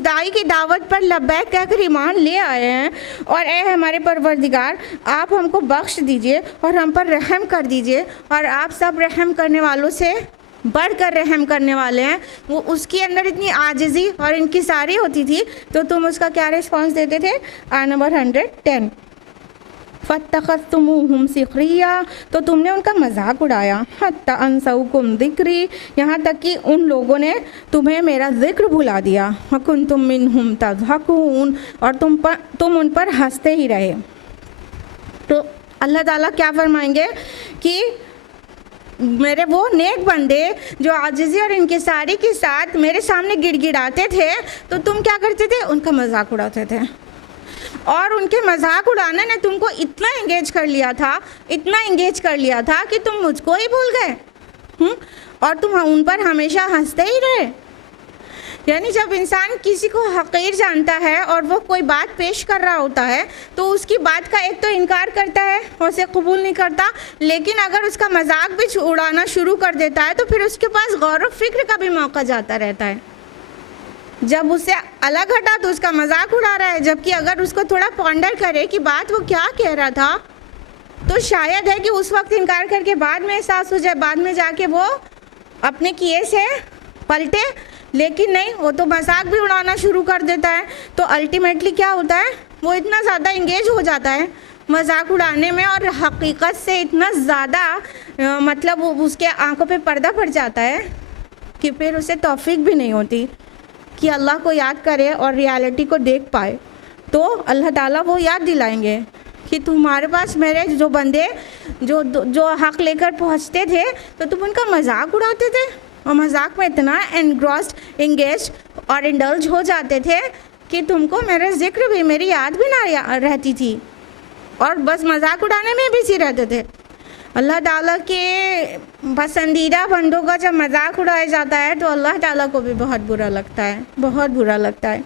दाई की दावत पर लब्बैक कहकर ईमान ले आए हैं, और ए हमारे परवरदिगार, आप हमको बख्श दीजिए और हम पर रहम कर दीजिए, और आप सब रहम करने वालों से बढ़कर रहम करने वाले हैं। वो उसके अंदर इतनी आजिज़ी और इनकिसारी होती थी, तो तुम उसका क्या रिस्पॉन्स देते थे। आयत नंबर 110, फ़त्तख़ज़्तुमूहुम सिख़रिया, तो तुमने उनका मजाक उड़ाया, हत्ता अंसौकुम ज़िक्री, यहाँ तक कि उन लोगों ने तुम्हें मेरा ज़िक्र भुला दिया, व कुन्तुम मिनहुम तज़हकून, और तुम उन पर हंसते ही रहे। तो अल्लाह ताला क्या फरमाएंगे कि मेरे वो नेक बंदे जो आजिज़ी और इनकिसारी के साथ मेरे सामने गिड़गिड़ाते थे, तो तुम क्या करते थे, उनका मजाक उड़ाते थे, और उनके मजाक उड़ाने ने तुमको इतना इंगेज कर लिया था कि तुम मुझको ही भूल गए, और तुम उन पर हमेशा हंसते ही रहे। यानी जब इंसान किसी को हक़ीर जानता है और वो कोई बात पेश कर रहा होता है, तो उसकी बात का एक तो इनकार करता है और उसे कबूल नहीं करता, लेकिन अगर उसका मजाक भी उड़ाना शुरू कर देता है तो फिर उसके पास गौर व फिक्र का भी मौका जाता रहता है। जब उससे अलग हटा तो उसका मजाक उड़ा रहा है, जबकि अगर उसको थोड़ा पॉन्डर करे कि बात वो क्या कह रहा था, तो शायद है कि उस वक्त इनकार करके बाद में एहसास हो जाए, बाद में जाके वो अपने किए से पलटे, लेकिन नहीं, वो तो मजाक भी उड़ाना शुरू कर देता है। तो अल्टीमेटली क्या होता है, वो इतना ज़्यादा इंगेज हो जाता है मजाक उड़ाने में, और हकीकत से इतना ज़्यादा मतलब उसके आंखों पे पर्दा पड़ जाता है कि फिर उसे तौफीक भी नहीं होती कि अल्लाह को याद करे और रियलिटी को देख पाए। तो अल्लाह ताला वो याद दिलाएंगे कि तुम्हारे पास मेरे जो बंदे जो हक़ लेकर पहुँचते थे तो तुम उनका मजाक उड़ाते थे और मजाक में इतना एनग्रॉस्ड एंगेज और इंडल्ज हो जाते थे कि तुमको मेरा जिक्र भी, मेरी याद भी ना रहती थी और बस मजाक उड़ाने में बिजी रहते थे। अल्लाह ताला के पसंदीदा बंदों का जब मजाक उड़ाया जाता है तो अल्लाह ताला को भी बहुत बुरा लगता है, बहुत बुरा लगता है।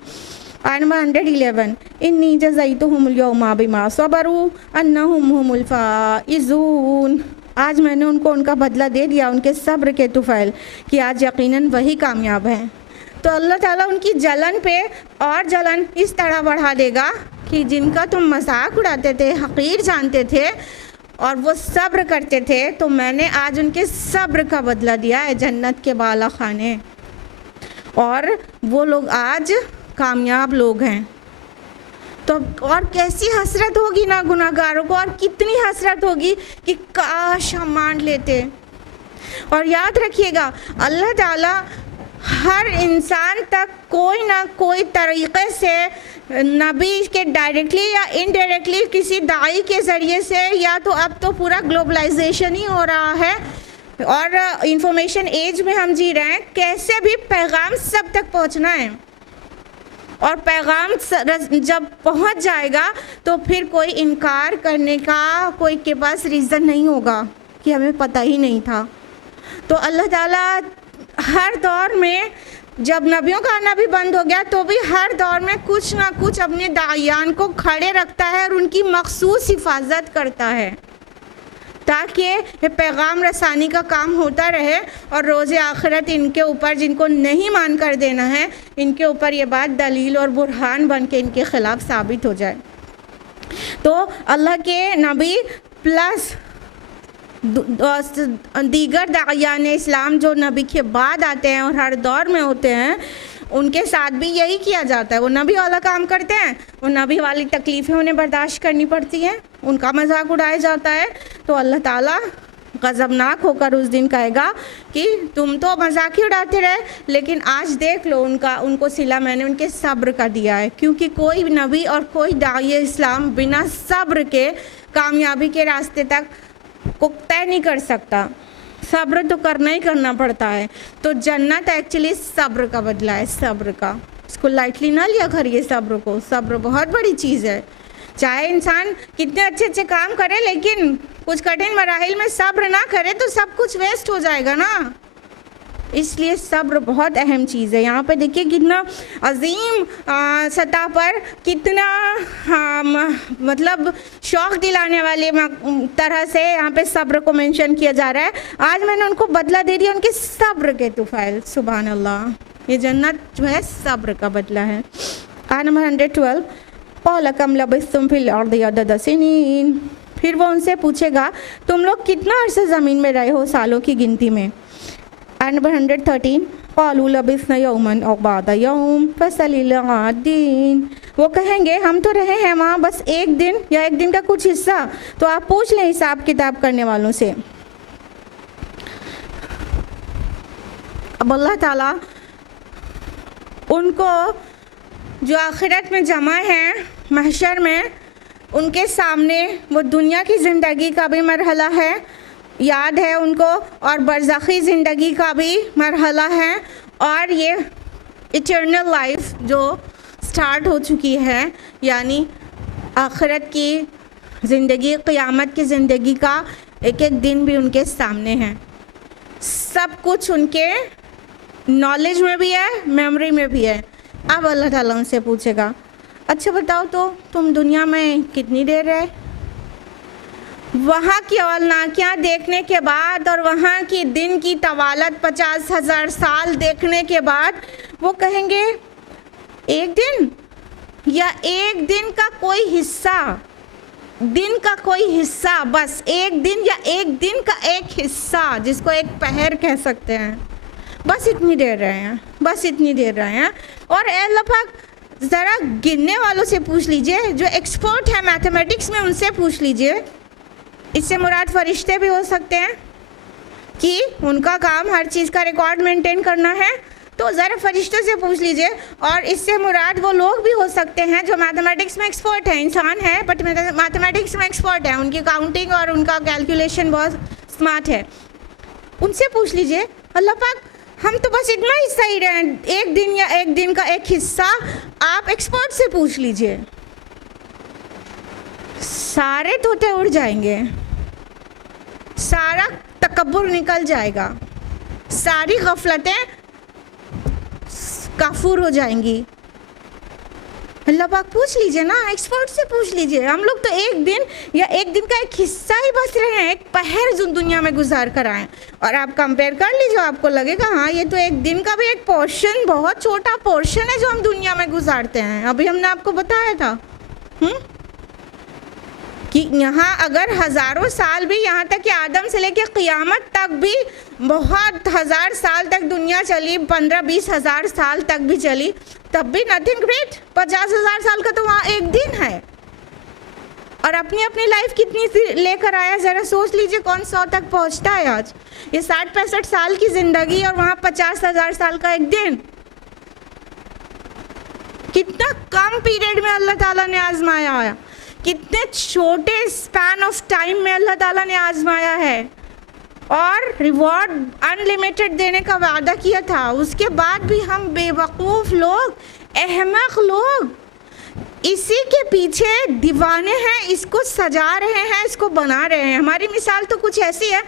आयत नंबर 111, इन्नी जज़यतुहुमुल यौमा बिमा सबरू अन्नहुम हुमुल फाइज़ून। आज मैंने उनको उनका बदला दे दिया उनके सब्र के तुफ़ैल कि आज यकीनन वही कामयाब हैं। तो अल्लाह ताला उनकी जलन पे और जलन इस तरह बढ़ा देगा कि जिनका तुम मजाक उड़ाते थे, हक़ीर जानते थे और वो सब्र करते थे, तो मैंने आज उनके सब्र का बदला दिया है जन्नत के बाला खाने, और वो लोग आज कामयाब लोग हैं। तो और कैसी हसरत होगी ना गुनाहगारों को, और कितनी हसरत होगी कि काश हम मान लेते। और याद रखिएगा अल्लाह ताला हर इंसान तक कोई ना कोई तरीक़े से, नबी के डायरेक्टली या इनडायरेक्टली किसी दाई के ज़रिए से, या तो अब तो पूरा ग्लोबलाइजेशन ही हो रहा है और इंफॉर्मेशन एज में हम जी रहे हैं, कैसे भी पैगाम सब तक पहुंचना है। और पैगाम जब पहुंच जाएगा तो फिर कोई इनकार करने का कोई के पास रीज़न नहीं होगा कि हमें पता ही नहीं था। तो अल्लाह ताला हर दौर में, जब नबियों का आना भी बंद हो गया तो भी हर दौर में कुछ ना कुछ अपने दायान को खड़े रखता है और उनकी मखसूस हिफाजत करता है ताकि ये पैगाम रसानी का काम होता रहे और रोज़े आखिरत इनके ऊपर, जिनको नहीं मान कर देना है, इनके ऊपर ये बात दलील और बुरहान बन के इनके ख़िलाफ़ साबित हो जाए। तो अल्लाह के नबी प्लस दीगर दायान इस्लाम जो नबी के बाद आते हैं और हर दौर में होते हैं, उनके साथ भी यही किया जाता है। वो नबी वाला काम करते हैं, वो नबी वाली तकलीफ़ें उन्हें बर्दाश्त करनी पड़ती हैं, उनका मजाक उड़ाया जाता है। तो अल्लाह ताला गज़बनाक होकर उस दिन कहेगा कि तुम तो मजाक ही उड़ाते रहे, लेकिन आज देख लो उनको सिला मैंने उनके सब्र का दिया है। क्योंकि कोई नबी और कोई दाई इस्लाम बिना सब्र के कामयाबी के रास्ते तक को तय नहीं कर सकता। सब्र तो करना ही करना पड़ता है। तो जन्नत एक्चुअली सब्र का बदला है, सब्र का। इसको लाइटली ना लिया करिए सब्र को। सब्र बहुत बड़ी चीज़ है। चाहे इंसान कितने अच्छे अच्छे काम करे, लेकिन कुछ कठिन मराहिल में सब्र ना करे तो सब कुछ वेस्ट हो जाएगा ना। इसलिए सब्र बहुत अहम चीज़ है। यहाँ पे देखिए कितना अजीम सतह पर, कितना मतलब शौक़ दिलाने वाले तरह से यहाँ पे सब्र को मेंशन किया जा रहा है। आज मैंने उनको बदला दे दिया उनके सब्र के तुफ़ैल। सुभान अल्लाह, ये जन्नत जो है सब्र का बदला है। आयत नंबर 112, क़ाल कम लबिस्तुम फिल अर्दि अदद सिनीन। फिर वो उनसे पूछेगा तुम लोग कितना अर्सा ज़मीन में रहे हो सालों की गिनती में। आयत नंबर 113, क़ालू लबिस्ना यौमन औ बअद यौम फसलिल आदीन। वो कहेंगे हम तो रहे हैं वहाँ बस एक दिन या एक दिन का कुछ हिस्सा, तो आप पूछ लें हिसाब किताब करने वालों से। अब अल्लाह ताला उनको जो आखिरत में जमा हैं महशर में, उनके सामने वो दुनिया की ज़िंदगी का भी मरहला है, याद है उनको, और बरज़खी ज़िंदगी का भी मरहला है, और ये इटर्नल लाइफ जो स्टार्ट हो चुकी है, यानी आखिरत की ज़िंदगी, क़यामत की ज़िंदगी का एक एक दिन भी उनके सामने है। सब कुछ उनके नॉलेज में भी है, मेमोरी में भी है। अब अल्लाह ताला उनसे पूछेगा अच्छा बताओ तो तुम दुनिया में कितनी देर रहे। वहाँ की औलनाकियाँ देखने के बाद और वहाँ की दिन की तवालत 50,000 साल देखने के बाद वो कहेंगे एक दिन या एक दिन का कोई हिस्सा, दिन का कोई हिस्सा, बस एक दिन या एक दिन का एक हिस्सा जिसको एक पहर कह सकते हैं, बस इतनी देर रहे हैं, बस इतनी देर रहे हैं। और अल्लाह पाक ज़रा गिनने वालों से पूछ लीजिए, जो एक्सपर्ट है मैथमेटिक्स में उनसे पूछ लीजिए। इससे मुराद फरिश्ते भी हो सकते हैं, कि उनका काम हर चीज़ का रिकॉर्ड मेंटेन करना है, तो ज़रा फरिश्तों से पूछ लीजिए। और इससे मुराद वो लोग भी हो सकते हैं जो मैथमेटिक्स में एक्सपर्ट हैं, इंसान है बट मैथमेटिक्स में एक्सपर्ट है, उनकी काउंटिंग और उनका कैलकुलेशन बहुत स्मार्ट है, उनसे पूछ लीजिए। अल्लाह पाक हम तो बस इतना हिस्सा ही रहे, एक दिन या एक दिन का एक हिस्सा आप एक्सपर्ट से पूछ लीजिए, सारे तोते उड़ जाएंगे, सारा तकब्बुर निकल जाएगा, सारी गफलतें काफूर हो जाएंगी। अल्लाह पाक पूछ लीजिए ना, एक्सपर्ट से पूछ लीजिए। हम लोग तो एक दिन या एक दिन का एक हिस्सा ही बस रहे हैं, एक पहर जो दुनिया में गुजार कर आए, और आप कंपेयर कर लीजिए, आपको लगेगा हाँ ये तो एक दिन का भी एक पोर्शन, बहुत छोटा पोर्शन है जो हम दुनिया में गुजारते हैं। अभी हमने आपको बताया था कि यहाँ अगर हज़ारों साल भी, यहाँ तक कि आदम से लेकर क़ियामत तक भी बहुत हज़ार साल तक दुनिया चली, 15-20 हज़ार साल तक भी चली, तब भी नथिंग ग्रेट। 50,000 साल का तो वहाँ एक दिन है, और अपनी अपनी लाइफ कितनी लेकर आया, ज़रा सोच लीजिए कौन 100 तक पहुँचता है आज। ये 60-65 साल की ज़िंदगी और वहाँ 50,000 साल का एक दिन, कितना कम पीरियड में अल्लाह ताला ने आजमाया है, कितने छोटे स्पैन ऑफ टाइम में अल्लाह ताला ने आजमाया है, और रिवॉर्ड अनलिमिटेड देने का वादा किया था। उसके बाद भी हम बेवकूफ़ लोग, अहमक लोग इसी के पीछे दीवाने हैं, इसको सजा रहे हैं, इसको बना रहे हैं। हमारी मिसाल तो कुछ ऐसी है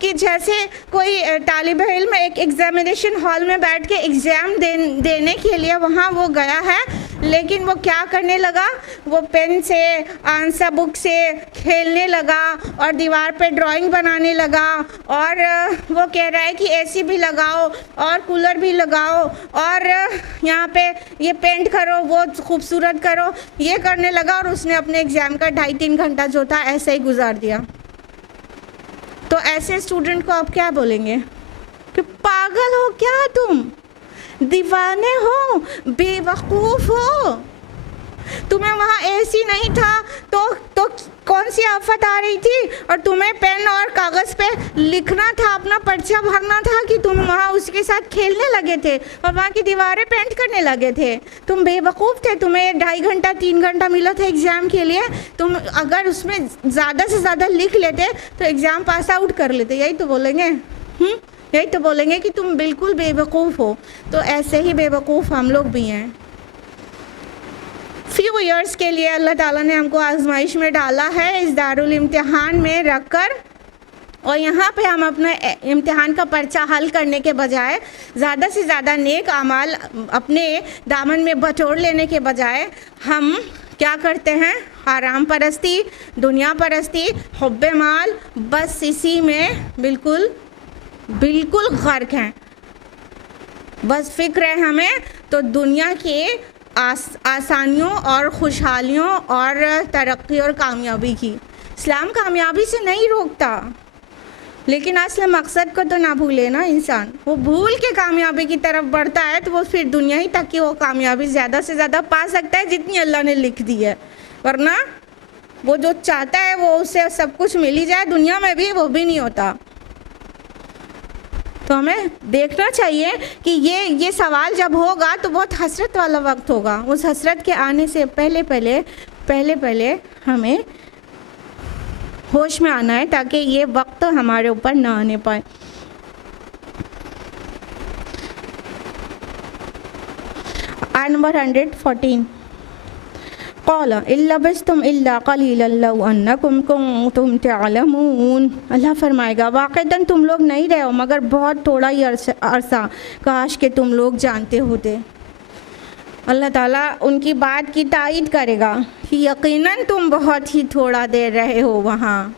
कि जैसे कोई तालिब इल्म एक एग्ज़ामिनेशन हॉल में बैठ के एग्ज़ाम देने के लिए वहाँ वो गया है, लेकिन वो क्या करने लगा, वो पेन से, आंसर बुक से खेलने लगा और दीवार पे ड्राइंग बनाने लगा, और वो कह रहा है कि एसी भी लगाओ और कूलर भी लगाओ और यहाँ पे ये पेंट करो, वो खूबसूरत करो, ये करने लगा, और उसने अपने एग्ज़ाम का 2.5-3 घंटा जो था ऐसे ही गुजार दिया। तो ऐसे स्टूडेंट को आप क्या बोलेंगे कि पागल हो क्या तुम, दीवाने हो, बेवकूफ़ हो, तुम्हें वहाँ एसी नहीं था तो कौन सी आफत आ रही थी, और तुम्हें पेन और कागज़ पे लिखना था, अपना पर्चा भरना था कि तुम वहाँ उसके साथ खेलने लगे थे और वहाँ की दीवारें पेंट करने लगे थे। तुम बेवकूफ़ थे, तुम्हें 2.5 घंटा 3 घंटा मिला था एग्ज़ाम के लिए, तुम अगर उसमें ज़्यादा से ज़्यादा लिख लेते तो एग्ज़ाम पास आउट कर लेते। यही तो बोलेंगे, यही तो बोलेंगे कि तुम बिल्कुल बेवकूफ़ हो। तो ऐसे ही बेवकूफ़ हम लोग भी हैं। फ्यू ईयर्स के लिए अल्लाह ताला ने हमको आजमाइश में डाला है, इस दारुल इम्तिहान में रख कर, और यहाँ पे हम अपना इम्तिहान का पर्चा हल करने के बजाय ज़्यादा से ज़्यादा नेक आमाल अपने दामन में बटोर लेने के बजाय हम क्या करते हैं, आराम परस्ती, दुनिया परस्ती, हुब्बे माल, बस इसी में बिल्कुल गर्क हैं। बस फिक्र है हमें तो दुनिया के आसानियों और खुशहालियों और तरक्की और कामयाबी की। इस्लाम कामयाबी से नहीं रोकता, लेकिन असल मकसद को तो ना भूले ना इंसान। वो भूल के कामयाबी की तरफ बढ़ता है तो वो फिर दुनिया ही तक की वो कामयाबी ज़्यादा से ज़्यादा पा सकता है जितनी अल्लाह ने लिख दी है, वरना वो जो चाहता है वो उसे सब कुछ मिल ही जाए दुनिया में भी, वो भी नहीं होता। तो हमें देखना चाहिए कि ये सवाल जब होगा तो बहुत हसरत वाला वक्त होगा। उस हसरत के आने से पहले हमें होश में आना है ताकि ये वक्त हमारे ऊपर ना आने पाए। आयत नंबर 114, क़ाल इल्लबिस्तुम इल्ला क़लीलन लौ अन्नकुम कुंतुम तअलमून। अल्लाह फरमाएगा वाक़ईतन तुम लोग नहीं रहे हो मगर बहुत थोड़ा ही अरसा, काश के तुम लोग जानते होते। अल्लाह ताला उनकी बात की तायीद करेगा कि यकीनन तुम बहुत ही थोड़ा देर रहे हो वहाँ,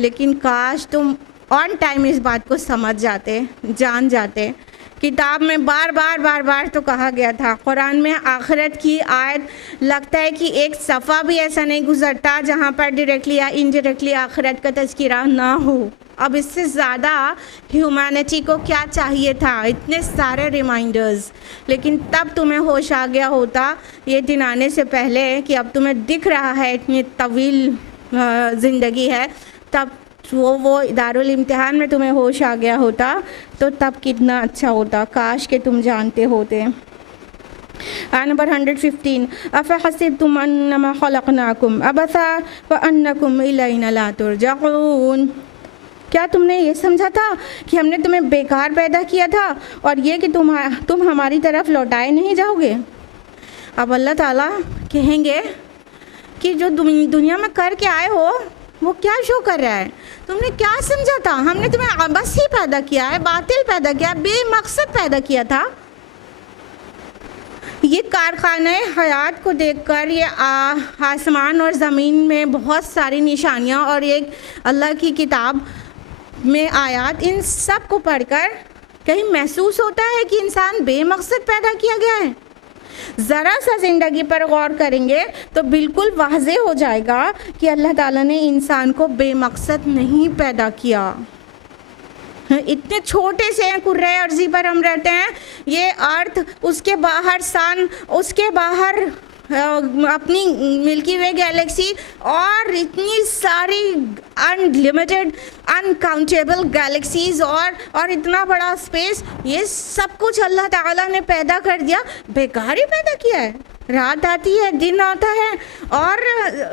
लेकिन काश तुम ऑन टाइम इस बात को समझ जाते, जान जाते। किताब में बार बार तो कहा गया था, कुरान में आखिरत की आयत लगता है कि एक सफ़ा भी ऐसा नहीं गुजरता जहाँ पर डायरेक्टली या इनडायरेक्टली आखिरत का तज़किरा ना हो। अब इससे ज़्यादा ह्यूमैनिटी को क्या चाहिए था, इतने सारे रिमाइंडर्स, लेकिन तब तुम्हें होश आ गया होता ये दिन आने से पहले कि अब तुम्हें दिख रहा है इतनी तवील ज़िंदगी है, तब वो दारुल इम्तिहान में तुम्हें होश आ गया होता तो तब कितना अच्छा होता, काश के तुम जानते होते। नंबर 115 अफ़हसिबतुम अन्नमा खलक़नाकुम अबसा व अन्नकुम इलैना ला तुरजऊन। क्या तुमने ये समझा था कि हमने तुम्हें बेकार पैदा किया था और ये कि तुम हमारी तरफ लौटाए नहीं जाओगे। अब अल्लाह ताला कहेंगे कि जो दुनिया में करके आए हो वो क्या शो कर रहा है, तुमने क्या समझा था, हमने तुम्हें अबस ही पैदा किया है, बातिल पैदा किया, बेमकसद पैदा किया था। ये कारखाने हयात को देखकर ये आसमान और ज़मीन में बहुत सारी निशानियाँ और एक अल्लाह की किताब में आयात, इन सब को पढ़कर कहीं महसूस होता है कि इंसान बेमकसद पैदा किया गया है। ज़रा सा ज़िंदगी पर गौर करेंगे तो बिल्कुल वाज़े हो जाएगा कि अल्लाह ताला ने इंसान को बेमकसद नहीं पैदा किया। इतने छोटे से कुर्रे अर्ज़ी पर हम रहते हैं, ये अर्थ, उसके बाहर सन, उसके बाहर अपनी मिल्की वे गैलेक्सी और इतनी सारी अनलिमिटेड अनकाउंटेबल गैलेक्सीज़ और इतना बड़ा स्पेस, ये सब कुछ अल्लाह ताला ने पैदा कर दिया, बेकार ही पैदा किया है। रात आती है, दिन आता है और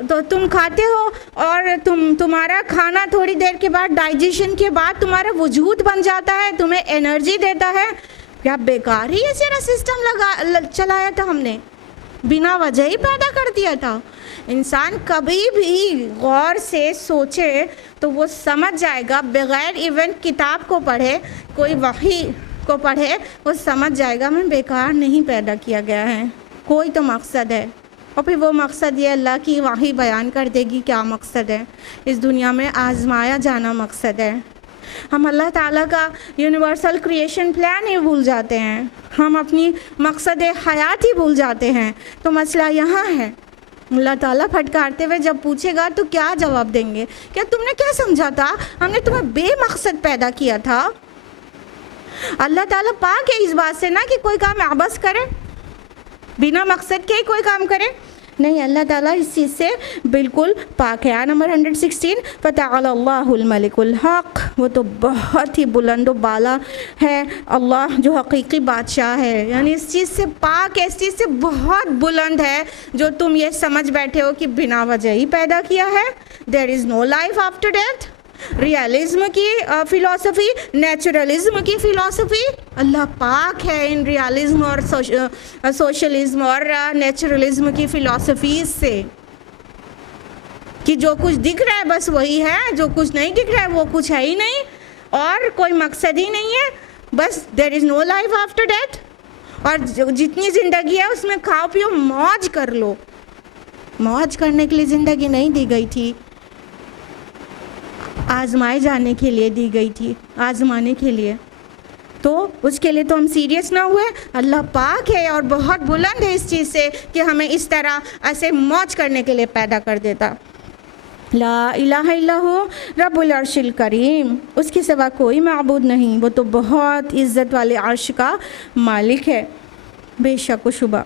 तो तुम खाते हो और तुम्हारा खाना थोड़ी देर के बाद डाइजेशन के बाद तुम्हारा वजूद बन जाता है, तुम्हें एनर्जी देता है। क्या बेकार ही ये सारा सिस्टम चलाया था हमने, बिना वजह ही पैदा कर दिया था। इंसान कभी भी गौर से सोचे तो वो समझ जाएगा, बग़ैर इवन किताब को पढ़े, कोई वही को पढ़े, वो समझ जाएगा मैं बेकार नहीं पैदा किया गया है, कोई तो मकसद है। और फिर वो मकसद ये अल्लाह की वही बयान कर देगी क्या मकसद है। इस दुनिया में आजमाया जाना मकसद है। हम अल्लाह ताला का यूनिवर्सल क्रिएशन प्लान ही भूल जाते हैं, हम अपनी मकसद हयात ही भूल जाते हैं। तो मसला यहाँ है, अल्लाह ताला फटकारते हुए जब पूछेगा तो क्या जवाब देंगे? क्या तुमने क्या समझा था, हमने तुम्हें बेमकसद पैदा किया था। अल्लाह ताला पाक है इस बात से ना कि कोई काम अबस करे, बिना मकसद के ही कोई काम करे, नहीं, अल्लाह ताला इस चीज़ से बिल्कुल पाक है। नंबर 116 फ़तअला अल्लाहुल मलिकुल हक़, वो तो बहुत ही बुलंद बाला है अल्लाह जो हकीकी बादशाह है, यानी इस चीज़ से पाक है, इस चीज़ से बहुत बुलंद है जो तुम ये समझ बैठे हो कि बिना वजह ही पैदा किया है। There is no life after death. Realism की फ़िलासफ़ी, नेचुरलिज्म की फ़िलासफ़ी, अल्लाह पाक है इन रियलिज्म और सोशलिज्म और नेचुरलिज्म की फ़िलासफ़ी से कि जो कुछ दिख रहा है बस वही है, जो कुछ नहीं दिख रहा है वो कुछ है ही नहीं और कोई मकसद ही नहीं है, बस there is no life after death. और जितनी ज़िंदगी है उसमें खाओ पियो मौज कर लो। मौज करने के लिए ज़िंदगी नहीं दी गई थी, आजमाए जाने के लिए दी गई थी, आजमाने के लिए। तो उसके लिए तो हम सीरियस ना हुए। अल्लाह पाक है और बहुत बुलंद है इस चीज़ से कि हमें इस तरह ऐसे मौज करने के लिए पैदा कर देता। ला इलाहा इल्लहु रब्बुल अर्शिल करीम, उसके सिवा कोई माबूद नहीं, वो तो बहुत इज़्ज़त वाले अर्श का मालिक है, बेशक व शुबा।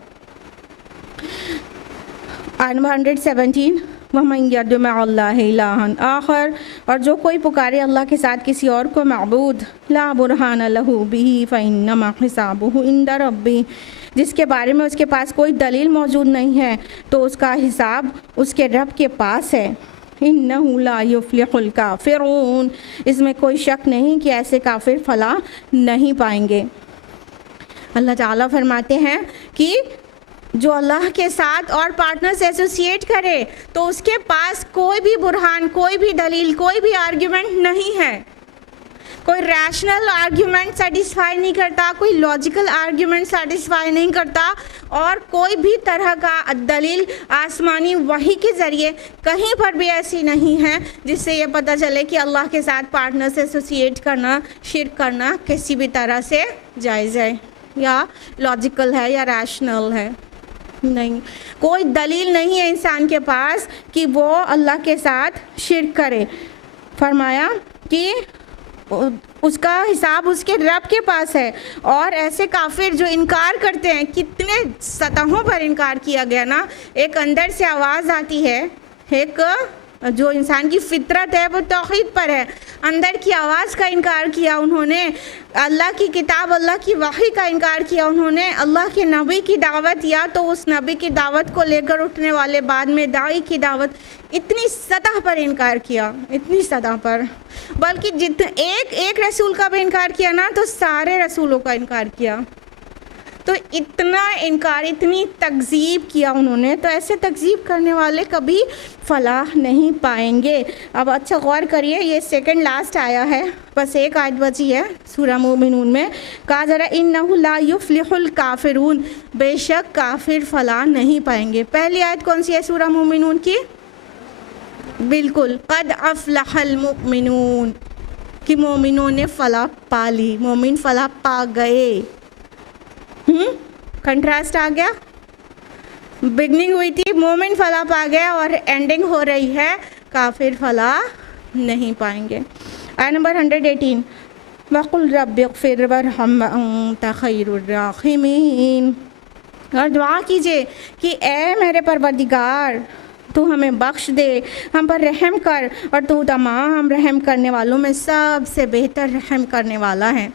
117 वमन यदउ मअल्लाहि इलाहन आखर, और जो कोई पुकारे अल्लाह के साथ किसी और को माबूद, ला बुरहान लहू बिही फ़इन्नमा हिसाबुहु इंदा रब्बी, जिसके बारे में उसके पास कोई दलील मौजूद नहीं है तो उसका हिसाब उसके रब के पास है। इन्नहु ला युफ्लिहुल काफ़िरून, इसमें कोई शक नहीं कि ऐसे काफिर फलाह नहीं पाएंगे। अल्लाह ताला फरमाते हैं कि जो अल्लाह के साथ और पार्टनर से एसोसिएट करे तो उसके पास कोई भी बुरहान, कोई भी दलील, कोई भी आर्ग्यूमेंट नहीं है, कोई रैशनल आर्ग्यूमेंट सेटिस्फाई नहीं करता, कोई लॉजिकल आर्ग्यूमेंट सेटिस्फाई नहीं करता और कोई भी तरह का दलील आसमानी वही के ज़रिए कहीं पर भी ऐसी नहीं है जिससे ये पता चले कि अल्लाह के साथ पार्टनर से एसोसिएट करना, शिर्क करना किसी भी तरह से जायज़ है या लॉजिकल है या रैशनल है। नहीं, कोई दलील नहीं है इंसान के पास कि वो अल्लाह के साथ शिर्क करे। फरमाया कि उसका हिसाब उसके रब के पास है। और ऐसे काफिर जो इनकार करते हैं, कितने सतहों पर इनकार किया गया ना, एक अंदर से आवाज़ आती है, एक जो इंसान की फितरत है वो तौहीद पर है। अंदर की आवाज़ का इनकार किया उन्होंने, अल्लाह की किताब अल्लाह की वही का इनकार किया उन्होंने, अल्लाह के नबी की दावत या तो उस नबी की दावत को लेकर उठने वाले बाद में दाई की दावत, इतनी सतह पर इनकार किया, इतनी सतह पर, बल्कि जितने एक रसूल का भी इनकार किया ना तो सारे रसूलों का इनकार किया। तो इतना इनकार, इतनी तकज़ीब किया उन्होंने। तो ऐसे तकज़ीब करने वाले कभी फलाह नहीं पाएंगे। अब अच्छा गौर करिए, ये सेकंड लास्ट आया है, बस एक आयत बची है सूरह मोमिनून में। कहा जा रहा है इन्नहु ला युफ्लिहुल काफिरून, बेशक काफिर फलाह नहीं पाएंगे। पहली आयत कौन सी है सूरह मोमिनून की? बिल्कुल, कद अफ़लहल मुमिनून, कि मोमिनों ने फलाह पा ली, मोमिन फलाह पा गए। कंट्रास्ट आ गया। बिगनिंग हुई थी मोमिन फलाह पा गया और एंडिंग हो रही है काफिर फलाह नहीं पाएंगे। आयत नंबर 118, वक़ुल रब्बिग़फ़िर वरहम अन्ता ख़ैरुर राहिमीन, और दुआ कीजिए कि ए मेरे परवरदिगार तू हमें बख्श दे, हम पर रहम कर, और तू तमाम रहम करने वालों में सबसे बेहतर रहम करने वाला है।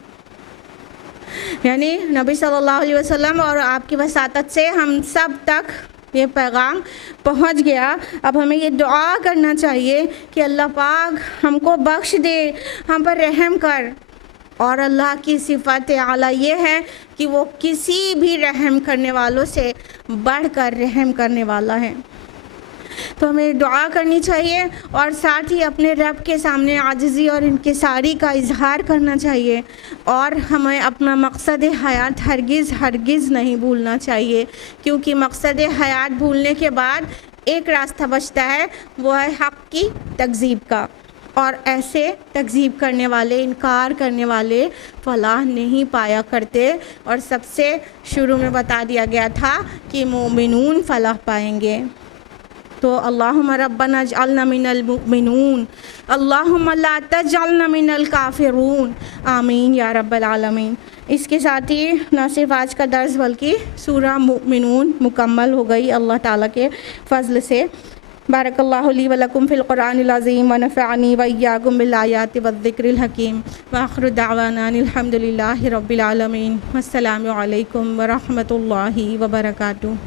यानी नबी सल्लल्लाहु अलैहि वसल्लम और आपकी वसातत से हम सब तक ये पैगाम पहुंच गया। अब हमें ये दुआ करना चाहिए कि अल्लाह पाक हमको बख्श दे, हम पर रहम कर। और अल्लाह की सिफ़त आला ये है कि वो किसी भी रहम करने वालों से बढ़कर रहम करने वाला है। तो हमें दुआ करनी चाहिए और साथ ही अपने रब के सामने आजिज़ी और इनकिसारी का इजहार करना चाहिए। और हमें अपना मकसद हयात हरगिज़ नहीं भूलना चाहिए, क्योंकि मकसद हयात भूलने के बाद एक रास्ता बचता है, वो है हक़ की तकज़ीब का। और ऐसे तकज़ीब करने वाले, इनकार करने वाले फलाह नहीं पाया करते। और सबसे शुरू में बता दिया गया था कि मोमिनून फलाह पाएंगे। तो अल्लाहुम्मा रब्बना अजअलना मिनल मुमिनून, अल्लाहुम्मा ला तजअलना मिनल काफिरून, आमीन या रब्बल आलमीन। इसके साथ ही न सिर्फ आज का दर्स बल्कि सूरह मुमिनून मुकम्मल हो गई अल्लाह ताला के फ़ज़ल से। बारकल्लाहु ली व लकुम फ़िल क़ुरआनिल अज़ीम व नफ़अनी व इय्याकुम बिल आयाति व ज़िक्रिल हकीम व आख़िरु दअवाना अनिल हम्दुलिल्लाहि रब्बिल आलमीन। अस्सलामु अलैकुम व रहमतुल्लाहि व बरकातुहू।